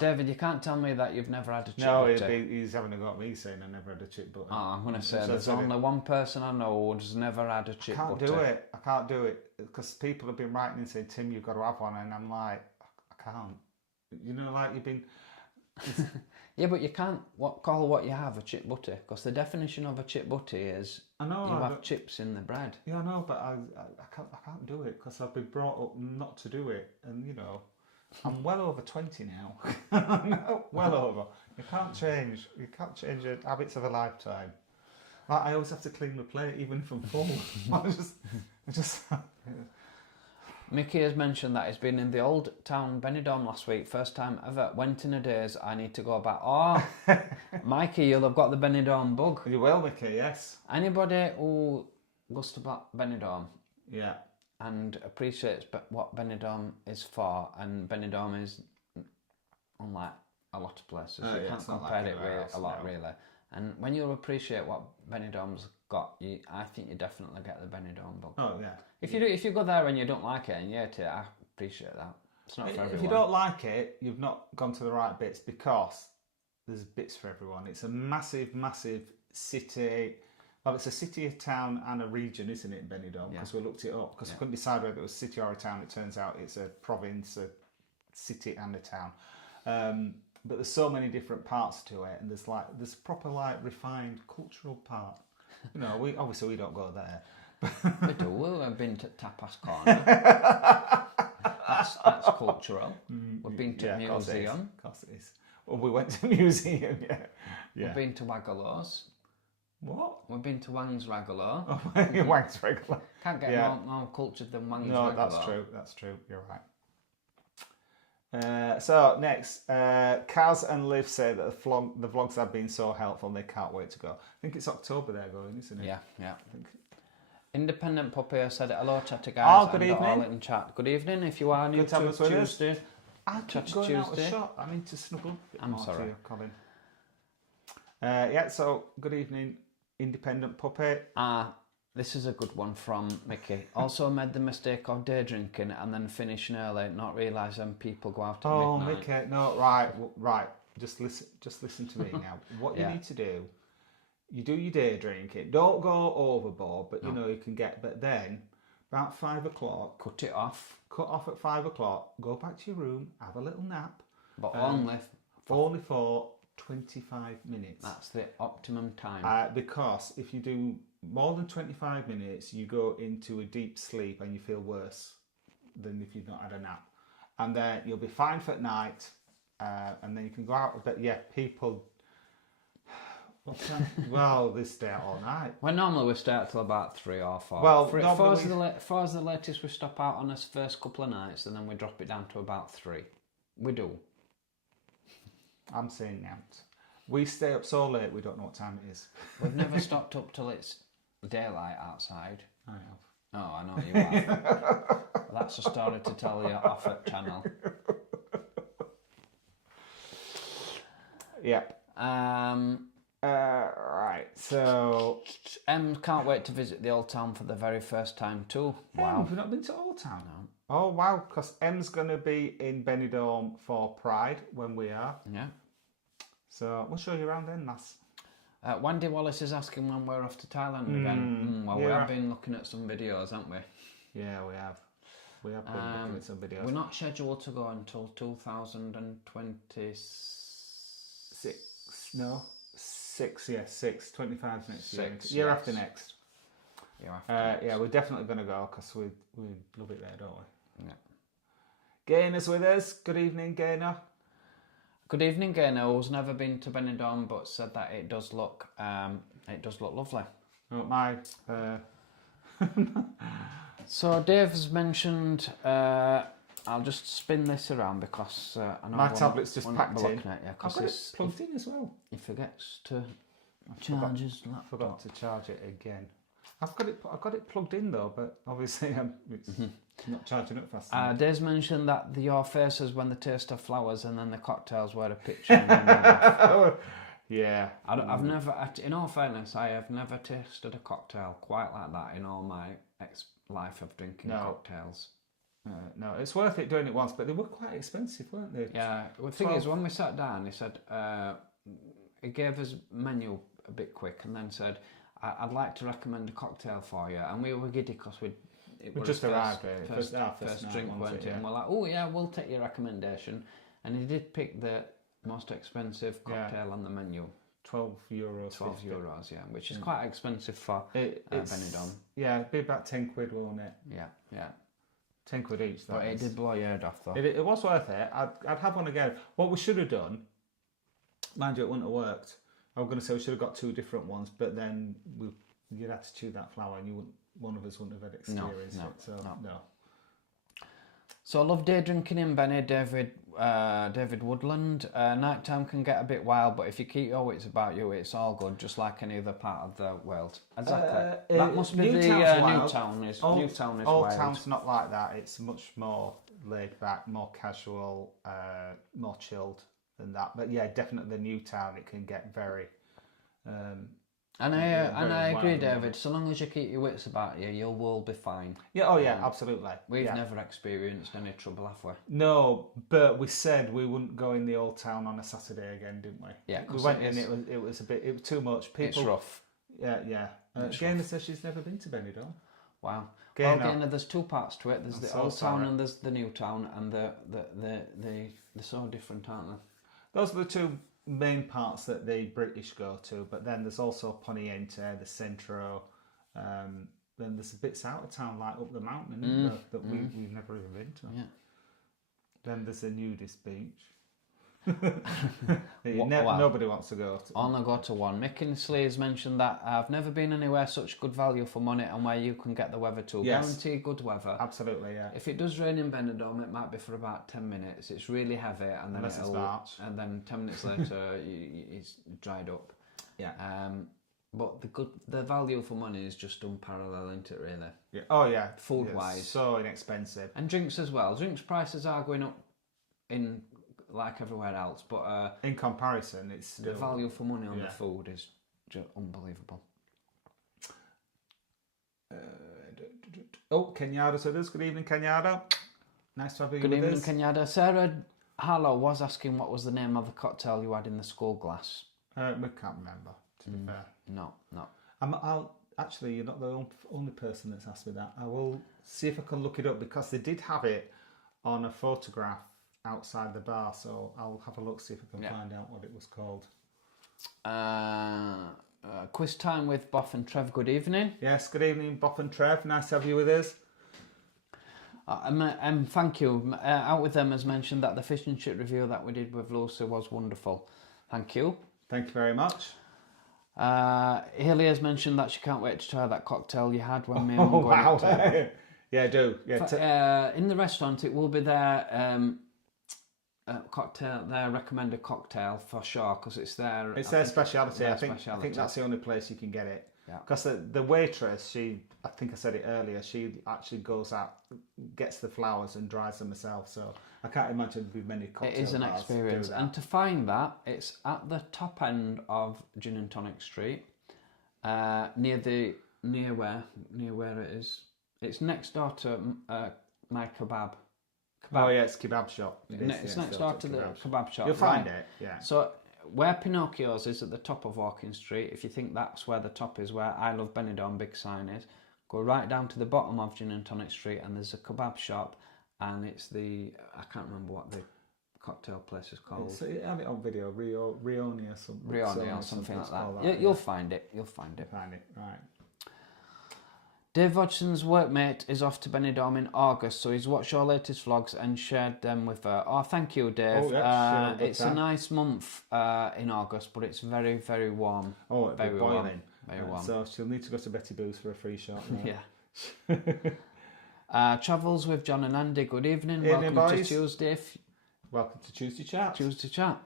David, you can't tell me that you've never had a chip No, butty. he's having a go at me saying I never had a chip butty. Oh, I'm going to say there's only one person I know who's never had a chip butty. I can't do it because people have been writing and saying, Tim, you've got to have one, and I'm like, I can't. You know, like you've been. Yeah, but you can't call what you have a chip butty, because the definition of a chip butty is you have chips in the bread. Yeah, I know, but I can't do it because I've been brought up not to do it, and you know. I'm well over 20 now. No, well over. You can't change the habits of a lifetime. I always have to clean the plate, even if I'm full. I just. Mickey has mentioned that he's been in the old town Benidorm last week. First time ever. Went in a daze. I need to go back. Oh, Mikey, you'll have got the Benidorm bug. You will, Mickey, yes. Anybody who goes to Benidorm. Yeah. And appreciates what Benidorm is for, and Benidorm is unlike a lot of places. You can't compare it with a lot, really. And when you appreciate what Benidorm's got, I think you definitely get the Benidorm bug. Oh yeah. If you go there and you don't like it and you hate it, I appreciate that. It's not for everyone. If you don't like it, you've not gone to the right bits, because there's bits for everyone. It's a massive, massive city. Well, it's a city, a town, and a region, isn't it, Benidorm? Because we looked it up, because we couldn't decide whether it was a city or a town. It turns out it's a province, a city, and a town. But there's so many different parts to it, and there's proper refined cultural part. You know, we don't go there. We do. We've been to Tapas Corner. that's cultural. We've been to museum. Of course it is. Well, we went to museum. Yeah. We've been to Wagalo's. What? We've been to Wang's Ragalo. Oh, Wang's Ragalo. Can't get more cultured than Wang's No, Ragalo. that's true. You're right. So next, Kaz and Liv say that the vlogs have been so helpful and they can't wait to go. I think it's October they're going, isn't it? Yeah. Independent Puppy said hello, chatter guys. Oh, good evening. All in chat. Good evening. If you are new to Tuesday, I keep going out of shot. I need to snuggle a bit more sorry. to you, Colin. So good evening, Independent Puppy. This is a good one from Mickey. Also made the mistake of day drinking and then finishing early, not realising people go out at midnight. Mickey, no, right. Just listen to me now. What you need to do, you do your day drinking. Don't go overboard, but you can get. But then, about 5 o'clock, cut it off. Cut off at 5 o'clock. Go back to your room, have a little nap. But only for 25 minutes. That's the optimum time. Because if you do more than 25 minutes, you go into a deep sleep and you feel worse than if you've not had a nap. And then you'll be fine for night, and then you can go out. But yeah, people. Well, they stay out all night. Well, normally we stay out till about 3 or 4. Well, four's the latest we stop out on this first couple of nights, and then we drop it down to about 3. We do. I'm saying out. We stay up so late we don't know what time it is. We've never stopped up till it's daylight outside. I have. Oh, I know you have. That's a story to tell you off at channel. Yeah. Right, so... Can't wait to visit the Old Town for the very first time too. Wow. Have you not been to Old Town? No. Oh, wow, because Em's going to be in Benidorm for Pride when we are. Yeah. So we'll show you around then, lass. Wendy Wallace is asking when we're off to Thailand again. Well, we have been looking at some videos, haven't we? Yeah, we have. We have been looking at some videos. We're not scheduled to go until 2026. No? 6, yeah, 6. 25 next year. Six, year yes. after next. Year after next. Yeah, we're definitely going to go because we love it there, don't we? Yeah. Gaynor's with us. Good evening, Gaynor. Good evening, Gaynor. Who's never been to Benidorm, but said that it does look lovely. Oh, my. So Dave's mentioned. I'll just spin this around because I know my tablet's just packed in. I've got it plugged in as well. He forgets to charge his laptop. Forgot to charge it again. I've got it plugged in though, but obviously it's not charging up fast enough. Dave's mentioned that your faces when the taste of flowers and then the cocktails were a picture. And yeah. I've never, in all fairness, I have never tasted a cocktail quite like that in all my life of drinking cocktails. No, it's worth it doing it once, but they were quite expensive, weren't they? Yeah, the thing is, when we sat down, he said, he gave us menu a bit quick and then said, I'd like to recommend a cocktail for you. And we were giddy because we just arrived, first drink, weren't it? And we're like, oh yeah, we'll take your recommendation. And he did pick the most expensive cocktail on the menu. €12. €12, yeah, which is quite expensive for Benidorm. Yeah, it'd be about 10 quid, won't it? Yeah. 10 quid each. But it did blow your head off, though. It was worth it. I'd have one again. What we should have done, mind you, it wouldn't have worked. I was going to say we should have got 2 different ones, but then you'd have to chew that flower, and one of us wouldn't have had experienced it. So no. So I love day drinking in Benny, David Woodland. Nighttime can get a bit wild, but if you keep your wits about you, it's all good, just like any other part of the world. Exactly. That must be Newtown is wild. Old Town's not like that. It's much more laid back, more casual, more chilled than that. But yeah, definitely Newtown, it can get very... And I agree, David. So long as you keep your wits about you, you will be fine. Yeah, oh yeah, absolutely. We've never experienced any trouble, have we? No, but we said we wouldn't go in the Old Town on a Saturday again, didn't we? Yeah, we went in. It was too much. It's rough. Yeah. Gaynor says she's never been to Benidorm. Wow. Well, Gaynor, there's 2 parts to it. There's the Old Town and there's the New Town, and they're so different, aren't they? Those are the 2 main parts that the British go to, but then there's also Poniente, the Centro, then there's bits out of town like up the mountain that we've never even been to. Yeah. Then there's a nudist beach. Nobody wants to go to. Only go to one. Mick Kinsley has mentioned that I've never been anywhere such good value for money and where you can get the weather too. Yes. Guarantee good weather. Absolutely, yeah. If it does rain in Benidorm, it might be for about 10 minutes. It's really heavy, and then and then 10 minutes later it's dried up. Yeah. But the value for money is just unparalleled, isn't it? Really. Yeah. Oh yeah. Food wise, so inexpensive. And drinks as well. Drinks prices are going up in like everywhere else, but in comparison, it's still... the value for money on the food is just unbelievable. Oh, Kenyatta's with us. Good evening, Kenyatta. Nice to have you Good with evening, us. Kenyatta. Sarah Harlow was asking what was the name of the cocktail you had in the skull glass. We can't remember, to be fair. No. Actually, you're not the only person that's asked me that. I will see if I can look it up because they did have it on a photograph outside the bar, so I'll have a look, see if I can find out what it was called. Quiz time with Boff and Trev. Good evening. Yes, good evening, Boff and Trev. Nice to have you with us. Thank you. Out with them has mentioned that the fish and chip review that we did with Lucy was wonderful. Thank you. Thank you very much. Haley has mentioned that she can't wait to try that cocktail you had when me and Mum got wow. it. Yeah, do. Yeah, in the restaurant, it will be their cocktail, their recommended cocktail for sure, because it's their. It's their speciality. I think that's the only place you can get it. Yeah. Because the waitress, I think I said it earlier, she actually goes out, gets the flowers and dries them herself. So I can't imagine there'd be many cocktails. It is an experience, and to find that, it's at the top end of Gin and Tonic Street, near where it is. It's next door to my kebab. Oh yeah, it's kebab shop. It's next door to the kebab shop. You'll find it. Yeah. So where Pinocchio's is at the top of Walking Street, if you think that's where the top is, where I Love Benidorm big sign is, go right down to the bottom of Gin and Tonic Street and there's a kebab shop, and it's I can't remember what the cocktail place is called. I have it on video, Rioni or something. Rioni or something like that. You'll find it. Find it, right. Dave Hodgson's workmate is off to Benidorm in August, so he's watched your latest vlogs and shared them with her. Oh, thank you, Dave. It's a nice month in August, but it's very, very warm. Oh, it'll be boiling. Very warm. So she'll need to go to Betty Boo's for a free shot. Yeah. Travels with John and Andy. Good evening. Evening, Welcome boys. to Tuesday. Welcome to Tuesday Chat. Tuesday Chat.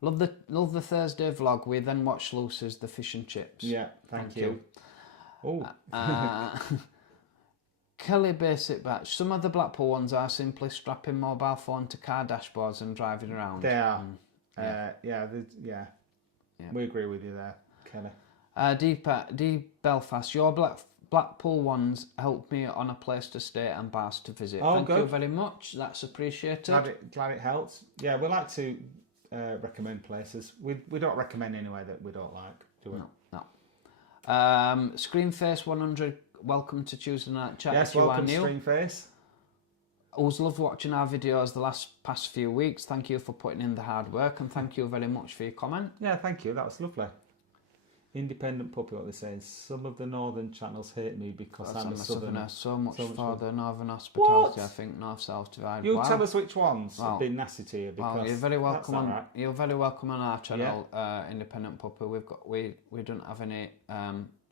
Love the Thursday vlog. We then watch Lucy's The Fish and Chips. Yeah, thank you. Oh. Kelly Basic Batch. Some of the Blackpool ones are simply strapping mobile phone to car dashboards and driving around. They are. Yeah. We agree with you there, Kelly. D Belfast. Your Blackpool ones helped me on a place to stay and bars to visit. Thank you very much. That's appreciated. Glad it helps. Yeah, we like to recommend places. We don't recommend anywhere that we don't like, do we? No. Screenface 100, welcome to Tuesday Night Chat. Yes, welcome to Screenface. Always loved watching our videos the past few weeks. Thank you for putting in the hard work, and thank you very much for your comment. Yeah, thank you. That was lovely. Independent Puppy, what they say is, some of the northern channels hate me because I'm a southerner. So much for the northern hospitality. What? I think north-south divide. You tell us which ones have been nasty to you, because you're very welcome on. Right. You're very welcome on our channel, Independent Puppy. We don't have any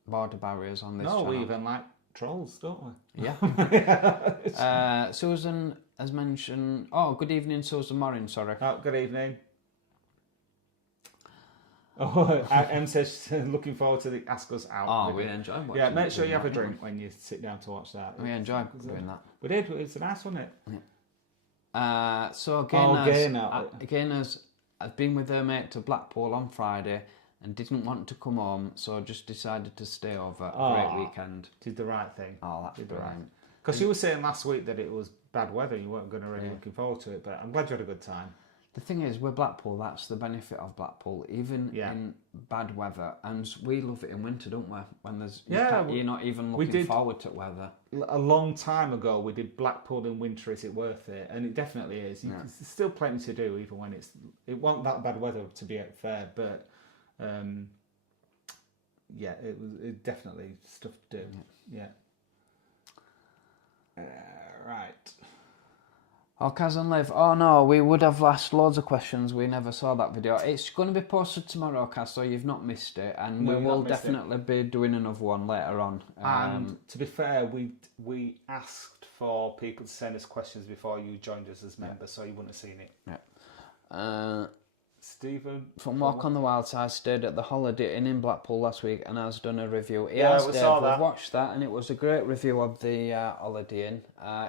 border barriers on this channel. No, we even like trolls, don't we? Yeah. Susan has mentioned. Oh, good evening, Susan Morin. Sorry. Oh, good evening. Oh, Em says looking forward to the Ask Us Out. Oh, we enjoy watching. Yeah, make sure you have a drink when you sit down to watch that. We enjoy doing that. We did. It was nice, wasn't it? Yeah. So Gayners has been with her mate to Blackpool on Friday and didn't want to come home, so just decided to stay over. Great weekend. Did the right thing. Oh, that's brilliant. Because you were saying last week that it was bad weather, you weren't going to really looking forward to it, but I'm glad you had a good time. The thing is, with Blackpool, that's the benefit of Blackpool, even in bad weather. And we love it in winter, don't we? When there's you're not even looking forward to weather. A long time ago, we did Blackpool in winter. Is it worth it? And it definitely is. There's still plenty to do, even when it wasn't that bad weather to be fair. But it definitely stuff to do. Yeah. Right. Oh, Kaz and Liv. Oh no, we would have asked loads of questions. We never saw that video. It's going to be posted tomorrow, Kaz, so you've not missed it. And we will definitely be doing another one later on. And to be fair, we asked for people to send us questions before you joined us as members, so you wouldn't have seen it. Yeah. Stephen from Walk on the Wild Side stayed at the Holiday Inn in Blackpool last week and has done a review. We saw that. We watched that and it was a great review of the Holiday Inn.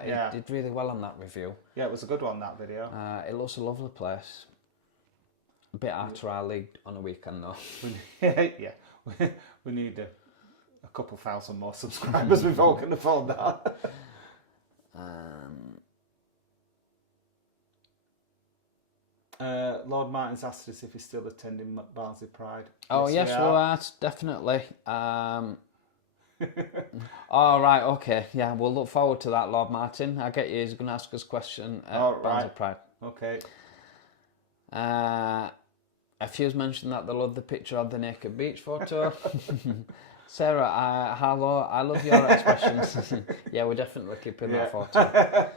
It did really well on that review. Yeah, it was a good one, that video. It looks a lovely place. A bit out of our league on a weekend though. We need a couple thousand more subscribers before we can afford that. Lord Martin's asked us if he's still attending Barnsley Pride. Oh, yes, we are, definitely. Oh, right, okay. Yeah, we'll look forward to that, Lord Martin. I get you, he's going to ask us a question at Barnsley Pride. Okay. A few's mentioned that they love the picture of the naked beach photo. Sarah, hello, I love your expressions. Yeah, we're definitely keeping that photo.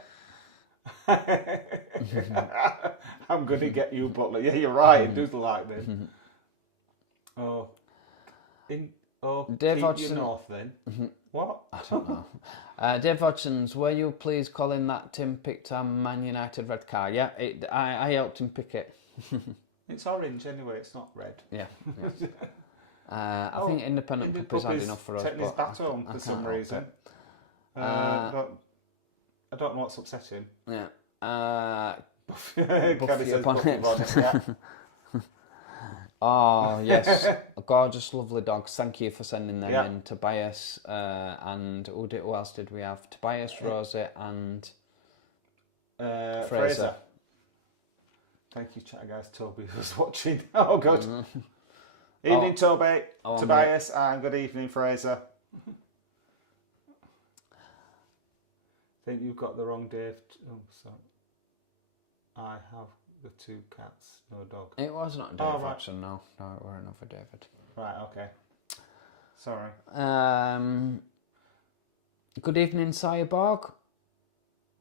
I'm going to get you, Butler. Yeah, you're right. It does like this. Dave keep Hodgson. you north then. What? I don't know. Dave Hodgson's, were you pleased, Colin, that Tim picked a Man United red car? Yeah, I helped him pick it. It's orange anyway, it's not red. Yeah. I think Independent Pup is had enough for us. Taking his bat home for some reason. I don't know what's upsetting. Yeah. Kelly says Buffy on it, yeah. Oh, yes. Gorgeous, lovely dogs. Thank you for sending them in. Tobias and who else did we have? Tobias, Rosie and Fraser. Thank you, chat guys. Toby was watching. Oh, good. Evening, Toby. Tobias, and good evening, Fraser. I think you've got the wrong Dave. Oh, sorry. I have the 2 cats, no dog. It was not Dave Watson, no. No, it were enough for David. Right, okay. Sorry. Good evening, Cyborg.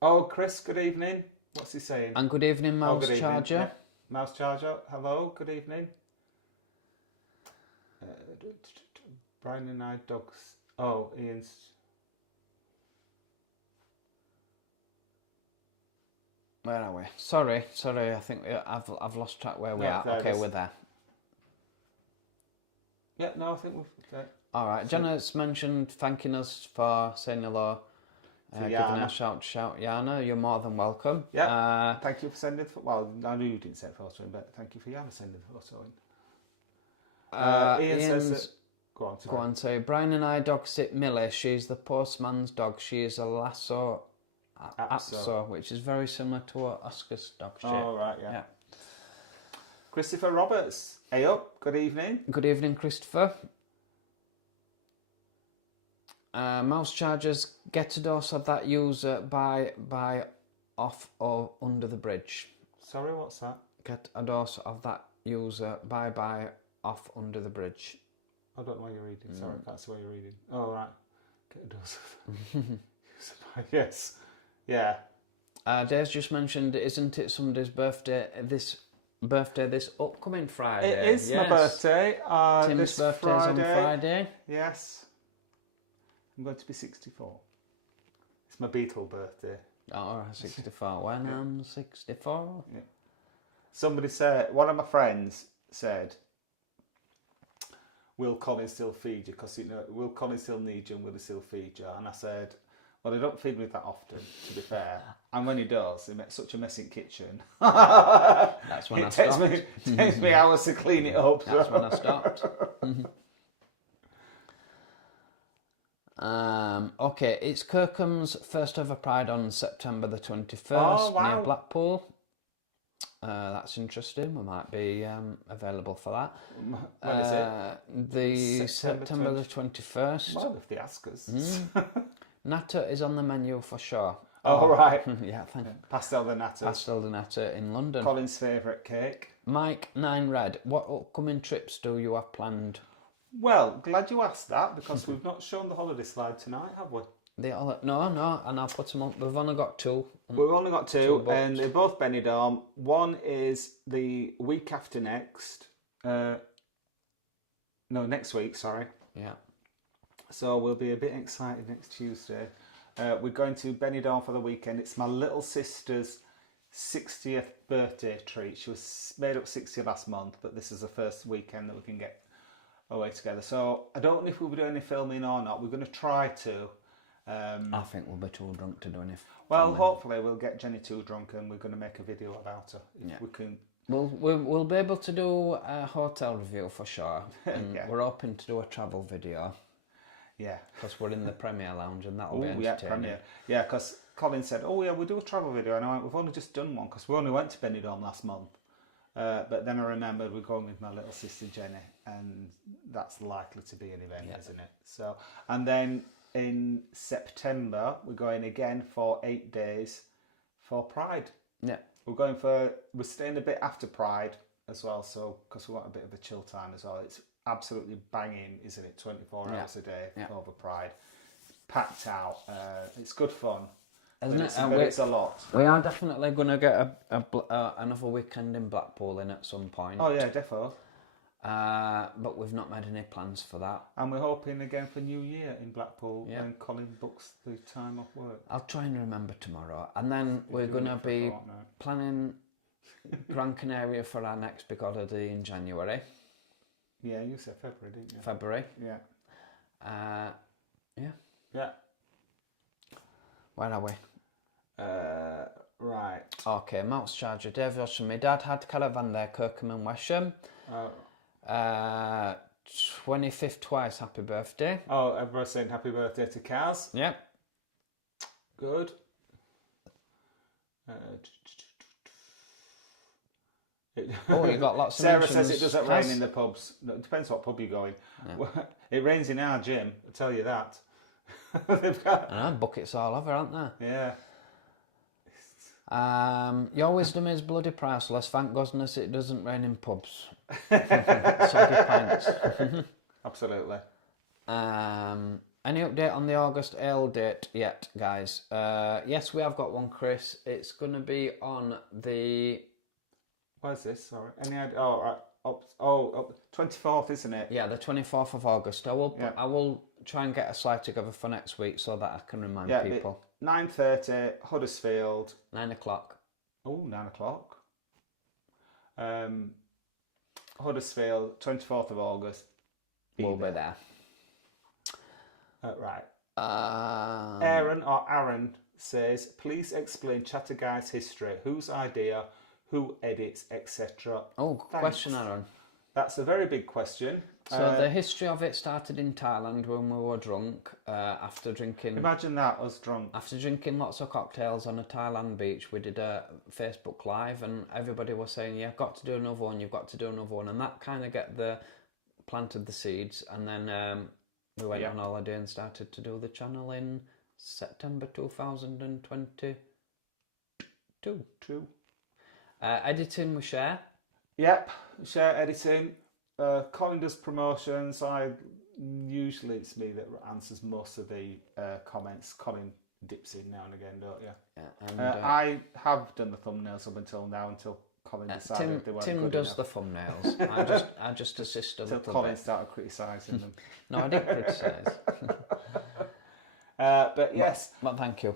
Oh, Chris, good evening. What's he saying? And good evening, Mouse Charger. Yeah. Mouse Charger, hello, good evening. Brian and I dogs. Oh, Ian's. Where are we? Sorry. I think I've lost track where we are. Okay, we're there. Yeah, no, I think we've. Okay. All right. Janet's mentioned thanking us for saying hello. Giving a shout. Yana, you're more than welcome. Yeah. Thank you for sending. Well, I knew you didn't send photo in, but thank you for Yana sending the photo in. Ian says that. Go on. So Brian and I dog sit Millie. She's the postman's dog. She is a Lasso. Apso, which is very similar to what Oscar's dog shape. Oh, right, yeah. Christopher Roberts, hey up, good evening. Good evening, Christopher. Mouse Chargers, get a dose of that user by off or under the bridge. Sorry, what's that? Get a dose of that user by off under the bridge. I don't know what you're reading, sorry, that's the way you're reading. Oh, right. Get a dose of yes. Yeah. Dave's just mentioned, isn't it somebody's birthday this upcoming Friday? It is my birthday. Tim's birthday's on Friday. Yes. I'm going to be 64. It's my Beatle birthday. Oh, 64. When I'm 64. Yeah. Somebody said, one of my friends said, will Colin still feed you? Because will Colin still need you and will he still feed you? And I said, well, he don't feed me that often, to be fair. And when he does, he makes such a mess in the kitchen. That's when I stopped. It takes me hours to clean it up. That's when I stopped. Okay, it's Kirkham's first ever Pride on September the 21st near Blackpool. That's interesting. We might be available for that. When is it? The September the 21st. Well, if they ask us. Natter is on the menu for sure. Oh, right. Yeah, thank you. Pastel de Natter. Pastel de Natter in London. Colin's favourite cake. Mike 9 Red, what upcoming trips do you have planned? Well, glad you asked that because we've not shown the holiday slide tonight, have we? No, and I'll put them on. We've only got 2. We've only got 2, and they're both Benidorm. One is the week after next. Next week, sorry. Yeah. So we'll be a bit excited next Tuesday. We're going to Benidorm for the weekend. It's my little sister's 60th birthday treat. She was made up 60 last month, but this is the first weekend that we can get away together. So I don't know if we'll be doing any filming or not. We're going to try to. I think we'll be too drunk to do anything. Well, hopefully we'll get Jenny too drunk and we're going to make a video about her. If we can. We'll be able to do a hotel review for sure. And we're hoping to do a travel video. Yeah. because we're in the Premier Lounge and that'll be Oh, entertaining. yeah, Premier. Yeah, because Colin said, oh, yeah, we'll do a travel video. And I went, we've only just done one because we only went to Benidorm last month. But then I remembered we're going with my little sister Jenny, and that's likely to be an event, isn't it? So, and then in September, we're going again for 8 days for Pride. Yeah. We're staying a bit after Pride as well, so because we want a bit of a chill time as well. It's absolutely banging, isn't it? 24 hours a day over Pride. Packed out. It's good fun. Isn't it? But it's a lot. We are definitely going to get another weekend in Blackpool in at some point. Oh yeah, defo. But we've not made any plans for that. And we're hoping again for New Year in Blackpool when Colin books the time off work. I'll try and remember tomorrow. And then we're going to be planning Gran Canaria for our next big holiday in January. Yeah, you said February, didn't you? February. Yeah. Yeah. Where are we? Right. Okay, Mouse Charger, Dave Russian. My dad had caravan there, Kirkham and Wesham. 25th twice, happy birthday. Oh, everyone's saying happy birthday to Kaz. Yep. Good. You got lots of Sarah mentions. says it doesn't rain in the pubs. No, it depends what pub you're going. Yeah. It rains in our gym, I'll tell you that. They've got... I know, buckets all over, aren't there? Yeah. Your wisdom is bloody priceless. Thank goodness it doesn't rain in pubs. Soggy pints. Absolutely. Any update on the August Ale date yet, guys? Yes, we have got one, Chris. It's going to be on the... Where's this? Sorry. Any idea? Oh, right. 24th, isn't it? Yeah, the 24th of August. I will try and get a slide together for next week so that I can remind people. 9:30, Huddersfield. 9 o'clock. Oh, 9 o'clock. Huddersfield, 24th of August. We'll be there. Right. Aaron says, please explain Chatterguy's history. Whose idea? Who edits, etc. Oh, good question, Aaron. That's a very big question. So the history of it started in Thailand when we were drunk after drinking... Imagine that, us drunk. After drinking lots of cocktails on a Thailand beach, we did a Facebook Live and everybody was saying, you've got to do another one, you've got to do another one. And that kind of planted the seeds. And then we went on holiday and started to do the channel in September 2022. Editing we share. Yep, share editing. Colin does promotions. Usually it's me that answers most of the comments. Colin dips in now and again, don't you? Yeah, and, I have done the thumbnails up until now, until Colin decided they weren't Tim good does enough. the thumbnails. I just assist a little bit. Colin started criticising them. No, I didn't criticise. But yes. But thank you.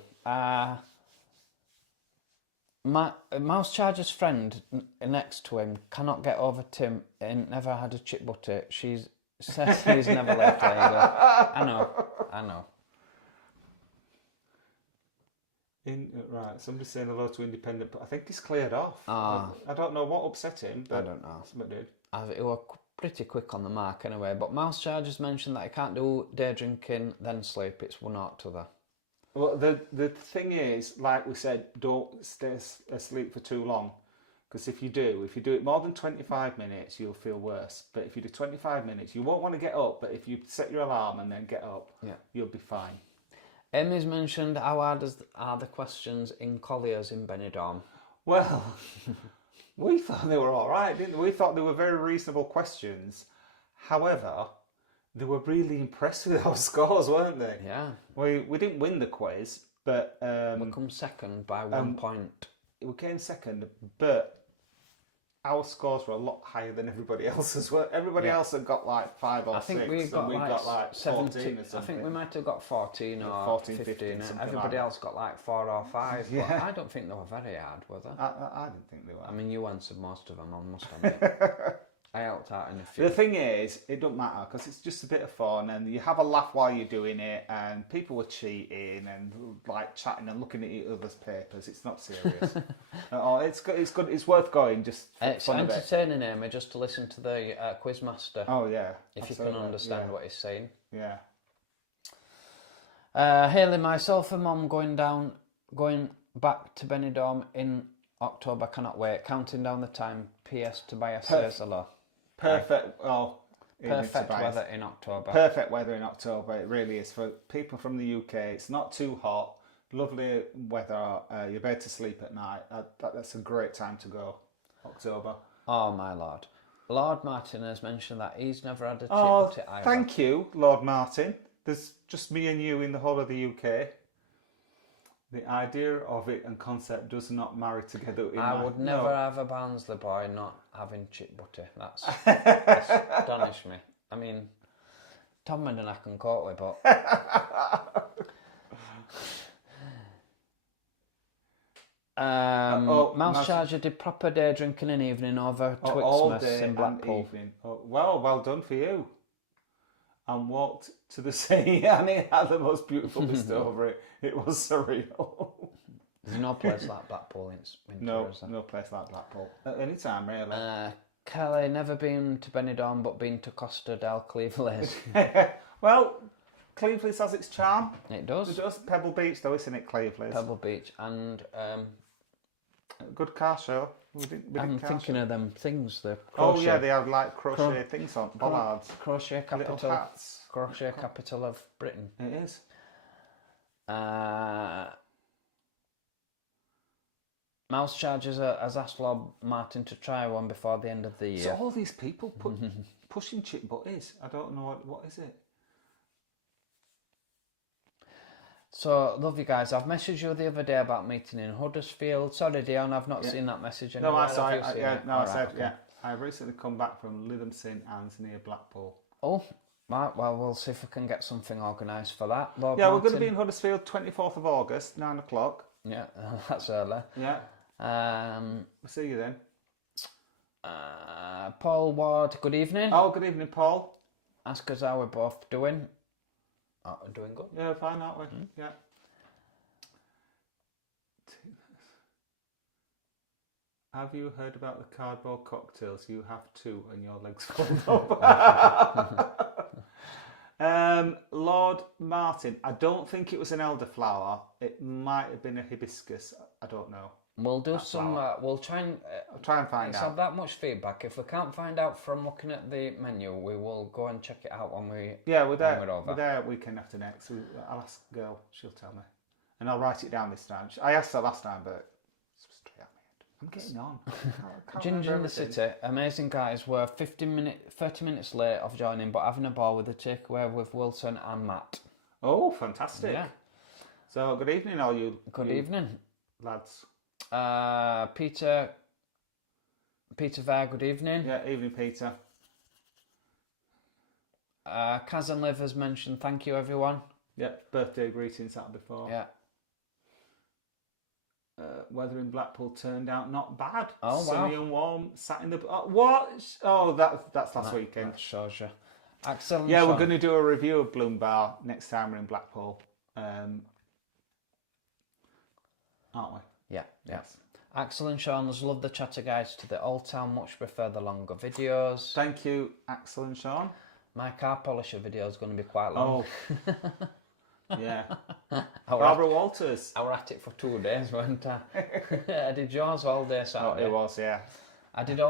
Mouse Charger's friend next to him cannot get over Tim and never had a chip butter. She says he's never left either. I know. Right, somebody's saying hello to Independent, but I think he's cleared off. I don't know what upset him, but I don't know. Somebody did. It was pretty quick on the mark anyway. But Mouse Charger's mentioned that he can't do day drinking, then sleep. It's one or t'other. Well, the thing is, like we said, don't stay asleep for too long. Because if you do it more than 25 minutes, you'll feel worse. But if you do 25 minutes, you won't want to get up. But if you set your alarm and then get up, you'll be fine. Amy's mentioned how hard are the questions in Collier's in Benidorm? Well, we thought they were all right, didn't we? We thought they were very reasonable questions. However, they were really impressed with our scores, weren't they? Yeah. We didn't win the quiz, but... we come second by 1 point. We came second, but our scores were a lot higher than everybody else's. Everybody else had got like 5 or 6, we got like 14 or 17, something. I think we might have got 14 or 14, 15, and everybody like else got like 4 or 5. Yeah. But I don't think they were very hard, were they? I didn't think they were. I mean, you answered most of them, I must admit. I helped out in a few. The thing is, it doesn't matter because it's just a bit of fun and you have a laugh while you're doing it, and people were cheating and like chatting and looking at each other's papers. It's not serious. It's good. It's worth going. Just for it's fun entertaining, Amy, just to listen to the quizmaster. Oh yeah. If you can understand what he's saying. Yeah. Haley, myself and Mum going back to Benidorm in October. Cannot wait. Counting down the time. P.S. Tobias says hello. Perfect. Perfect weather in October. Perfect weather in October. It really is for people from the UK. It's not too hot. Lovely weather. You're able to sleep at night. That's a great time to go. October. Oh my lord. Lord Martin has mentioned that he's never had a chip butty either. Thank you, Lord Martin. There's just me and you in the whole of the UK. The idea of it and concept does not marry together. I would never have a Barnsley boy not having chip butty. That's astonished me. I mean, Tom and I can cope with, but Mouse Charger did proper day drinking an evening over Twixmas in Blackpool. Well done for you. And walked to the sea, and it had the most beautiful vista over it. It was surreal. There's no place like Blackpool in winter, is there? No place like Blackpool. At any time, really. Kelly, never been to Benidorm, but been to Costa del Cleveland. Well, Cleveland has its charm. It does. It does. Pebble Beach, though, isn't it, Cleveland? Pebble Beach, and good car show. I'm thinking of them things. The crochet. Oh yeah, they have like crochet things on bollards. Crochet capital. Little hats. Crochet capital of Britain. It is. Mouse Chargers has asked Lord Martin to try one before the end of the year. So all these people pushing chip butties. I don't know what is it. So, love you guys. I've messaged you the other day about meeting in Huddersfield. Sorry, Dion, I've not seen that message anywhere. No, I saw it. I said, okay. yeah. I've recently come back from Lytham and near Blackpool. Oh, right. Well, we'll see if we can get something organised for that. Lord Martin. We're going to be in Huddersfield 24th of August, 9 o'clock. Yeah, that's early. Yeah. We'll see you then. Paul Ward, good evening. Oh, good evening, Paul. Ask us how we're both doing. Oh, we're doing good. Yeah, fine, aren't we? Yeah. Have you heard about the cardboard cocktails? You have two and your legs fold up. Lord Martin, I don't think it was an elderflower. It might have been a hibiscus. I don't know. We'll do some. We'll try and find out. Have that much feedback. If we can't find out from looking at the menu, we will go and check it out when we. Yeah, we're there weekend after next. I'll ask the girl. She'll tell me, and I'll write it down this time. I asked her last time, but it's straight at me. I'm getting on. Ginger in the City. Amazing guys were 30 minutes late of joining, but having a ball with the takeaway with Wilson and Matt. Oh, fantastic! Yeah. So good evening, all you. Good evening, lads. Peter Vare, good evening. Yeah, evening, Peter. Kaz and Liv has mentioned thank you, everyone. Yeah, birthday greetings that before. Yeah. Weather in Blackpool turned out not bad. Oh, sunny and warm. Sat in the what? Oh, that's last weekend. That shows you. Excellent. Yeah, we're going to do a review of Bloom Bar next time we're in Blackpool. Aren't we? Yeah, yes. Axel and Sean's love the chatter guides to the Old Town, much prefer the longer videos. Thank you, Axel and Sean. My car polisher video is going to be quite long. Oh, yeah. Barbara Walters. I was at it for 2 days, weren't I? I did yours all day Saturday. Oh, it was, yeah. I did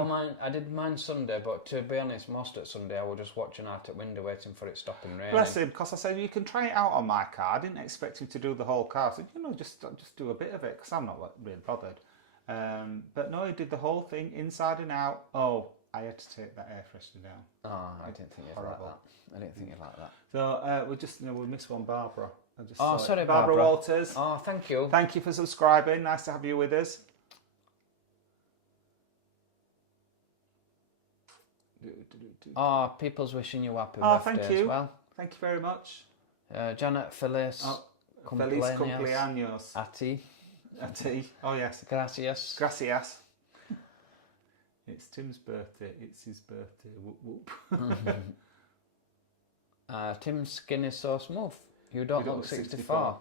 mine Sunday, but to be honest, most of Sunday I was just watching out at window waiting for it stopping raining. Bless him, because I said you can try it out on my car. I didn't expect you to do the whole car. I said, just do a bit of it, because I'm not really bothered. But no, he did the whole thing inside and out. Oh, I had to take that air freshener down. Oh, I didn't think you'd like that. I didn't think you'd like that. So we missed one, Barbara. Sorry, Barbara Walters. Oh, thank you. Thank you for subscribing. Nice to have you with us. Oh, people's wishing you happy birthday thank you. As well. Thank you very much. Janet Feliz. Feliz cumpleaños. A ti. Oh, yes. Gracias. Gracias. It's Tim's birthday. It's his birthday. Whoop, whoop. Tim's skin is so smooth. You don't look 64.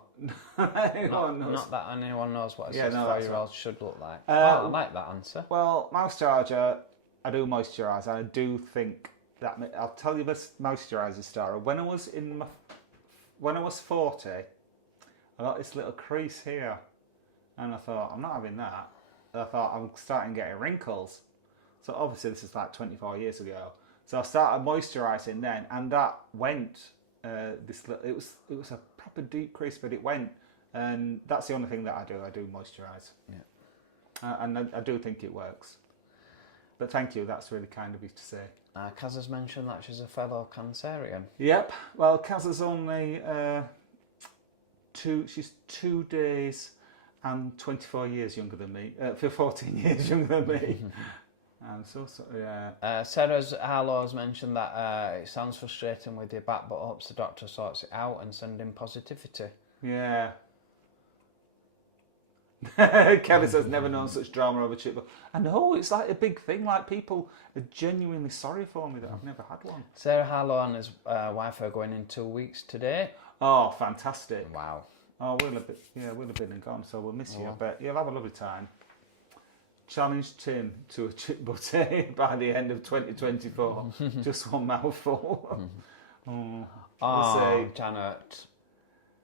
Not that anyone knows what a 64-year-old should look like. I like that answer. Well, Mouse Charger, I do moisturise. I do think that... I'll tell you this moisturiser story. When I was in my when I was 40, I got this little crease here, and I thought, I'm not having that. I thought, I'm starting getting wrinkles. So obviously this is like 24 years ago. So I started moisturising then, and that went. It was a proper deep crease, but it went, and that's the only thing that I do. I do moisturise. Yeah. And I do think it works. But thank you. That's really kind of you to say. Kaz has mentioned that she's a fellow Cancerian. Yep. Well, Kaz is only she's 2 days and 24 years younger than me. For 14 years younger than me. I'm so sorry. Yeah. Sarah's Harlow's mentioned that it sounds frustrating with your back, but hopes the doctor sorts it out and send in positivity. Yeah. Kevin says, never known such drama over chip. I know, it's like a big thing. Like, people are genuinely sorry for me that I've never had one. Sarah Harlow and his wife are going in 2 weeks today. Oh, fantastic. Wow. Oh, we'll have been and gone, so we'll miss you. But you'll have a lovely time. Challenge Tim to a chip butte by the end of 2024. Just one mouthful. Janet.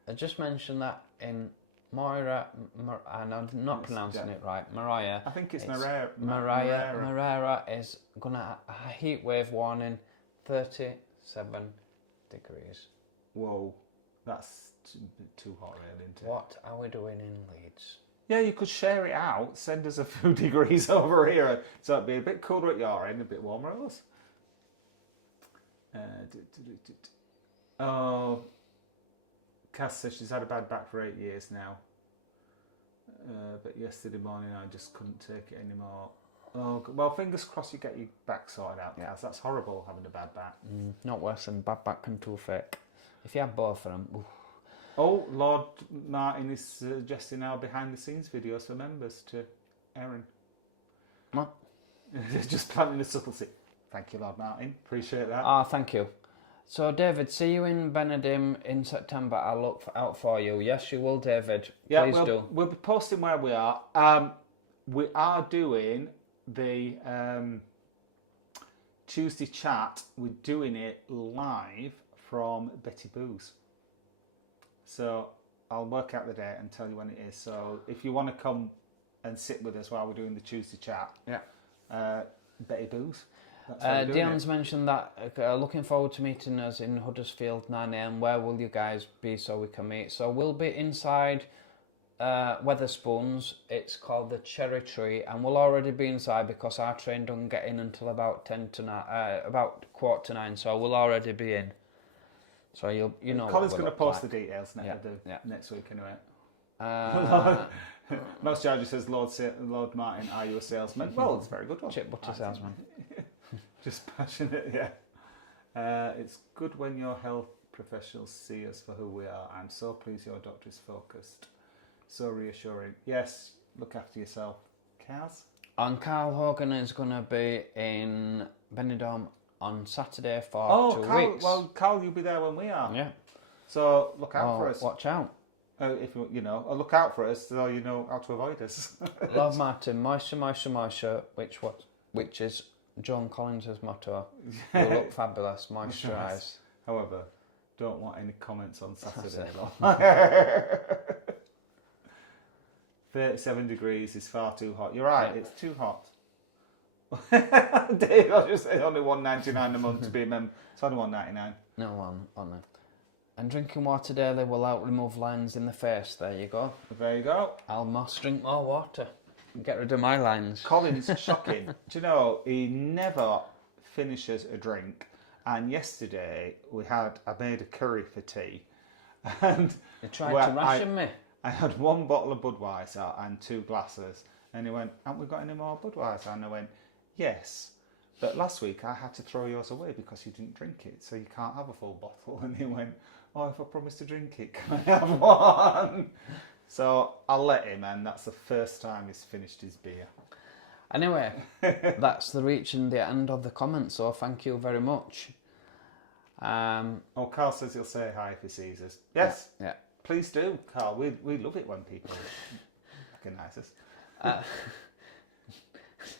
I just mentioned that in Moira, and I'm not pronouncing it right. Mariah. I think it's Mariah. Mariah is gonna a heat wave warning, 37 degrees. Whoa, that's too hot, really, isn't it? What are we doing in Leeds? Yeah, you could share it out. Send us a few degrees over here, so it'd be a bit colder at your end, a bit warmer at us. Oh, Cass says she's had a bad back for 8 years now. But yesterday morning I just couldn't take it anymore. Oh, well, fingers crossed you get your back sorted out, Cass. That's horrible, having a bad back. Not worse than bad back and toothache. If you have both of them... Oof. Oh, Lord Martin is suggesting our behind-the-scenes videos for members to Erin. What? Just planting a subtle seed. Thank you, Lord Martin. Appreciate that. Ah, thank you. So, David, see you in Benidorm in September. I'll look out for you. Yes, you will, David. Yeah, Please do. We'll be posting where we are. We are doing the Tuesday chat. We're doing it live from Betty Boo's. So I'll work out the date and tell you when it is. So if you want to come and sit with us while we're doing the Tuesday chat, Betty Boo's. Dion's mentioned that looking forward to meeting us in Huddersfield 9 a.m. Where will you guys be so we can meet? So we'll be inside Wetherspoons. It's called the Cherry Tree, and we'll already be inside because our train doesn't get in until about 9, about 8:45. So we'll already be in. So you know. Colin's going to post the details next week anyway. Most Charger says, Lord Martin, are you a salesman? Well, it's a very good one. Chip butter salesman. Just passionate, yeah. It's good when your health professionals see us for who we are. I'm so pleased your doctor is focused. So reassuring. Yes, look after yourself. Kaz? And Carl Hogan is going to be in Benidorm on Saturday for 2 weeks. Well, Carl, you'll be there when we are. Yeah. So look out for us. Watch out. If you know, look out for us so you know how to avoid us. Love Martin, moisture, which is John Collins' motto. You look fabulous, moisturise. However, don't want any comments on Saturday. 37 degrees is far too hot. You're right, it's too hot. Dave, I just say only $1.99 a month to be a member. It's only $1.99. No, on there. And drinking water daily will help remove lines in the face. There you go. There you go. I must drink more water. Get rid of my lines. Colin's shocking. Do you know, he never finishes a drink. And yesterday I made a curry for tea. And you tried to ration me. I had 1 bottle of Budweiser and 2 glasses. And he went, haven't we got any more Budweiser? And I went, yes. But last week I had to throw yours away because you didn't drink it. So you can't have a full bottle. And he went, oh, if I promise to drink it, can I have one? So I'll let him, and that's the first time he's finished his beer. Anyway, that's reaching the end of the comments, so thank you very much. Carl says he'll say hi if he sees us. Yes, yeah. Please do, Carl. We love it when people recognise us.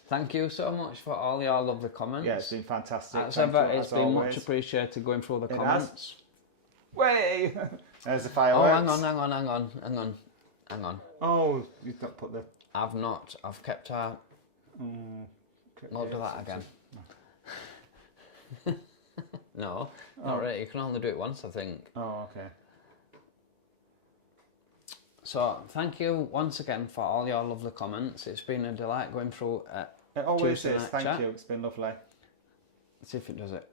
Thank you so much for all your lovely comments. Yeah, it's been fantastic. As ever, it's been much appreciated going through the comments. Way! There's the Oh, fireworks. hang on. Oh, you've not put the... I've not. I've kept our... We'll do that again. No, not really. You can only do it once, I think. Oh, okay. So, thank you once again for all your lovely comments. It's been a delight going through It always Tuesday is. night Thank chat. you. It's been lovely. Let's see if it does it.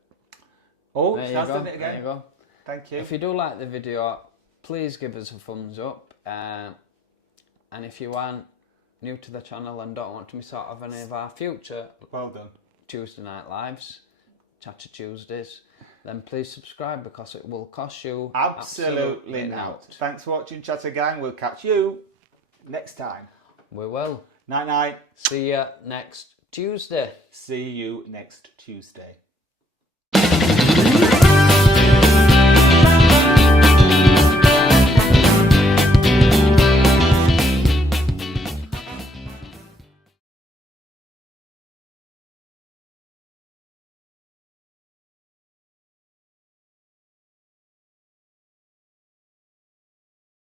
Oh, There she you has go. done it again. There you go. Thank you. If you do like the video, please give us a thumbs up. And if you aren't new to the channel and don't want to miss out of any of our future Well done. Tuesday night lives, Chatter Tuesdays, then please subscribe because it will cost you Absolutely not. Thanks for watching, Chatter Gang. We'll catch you next time. We will. Night night. See you next Tuesday. See you next Tuesday.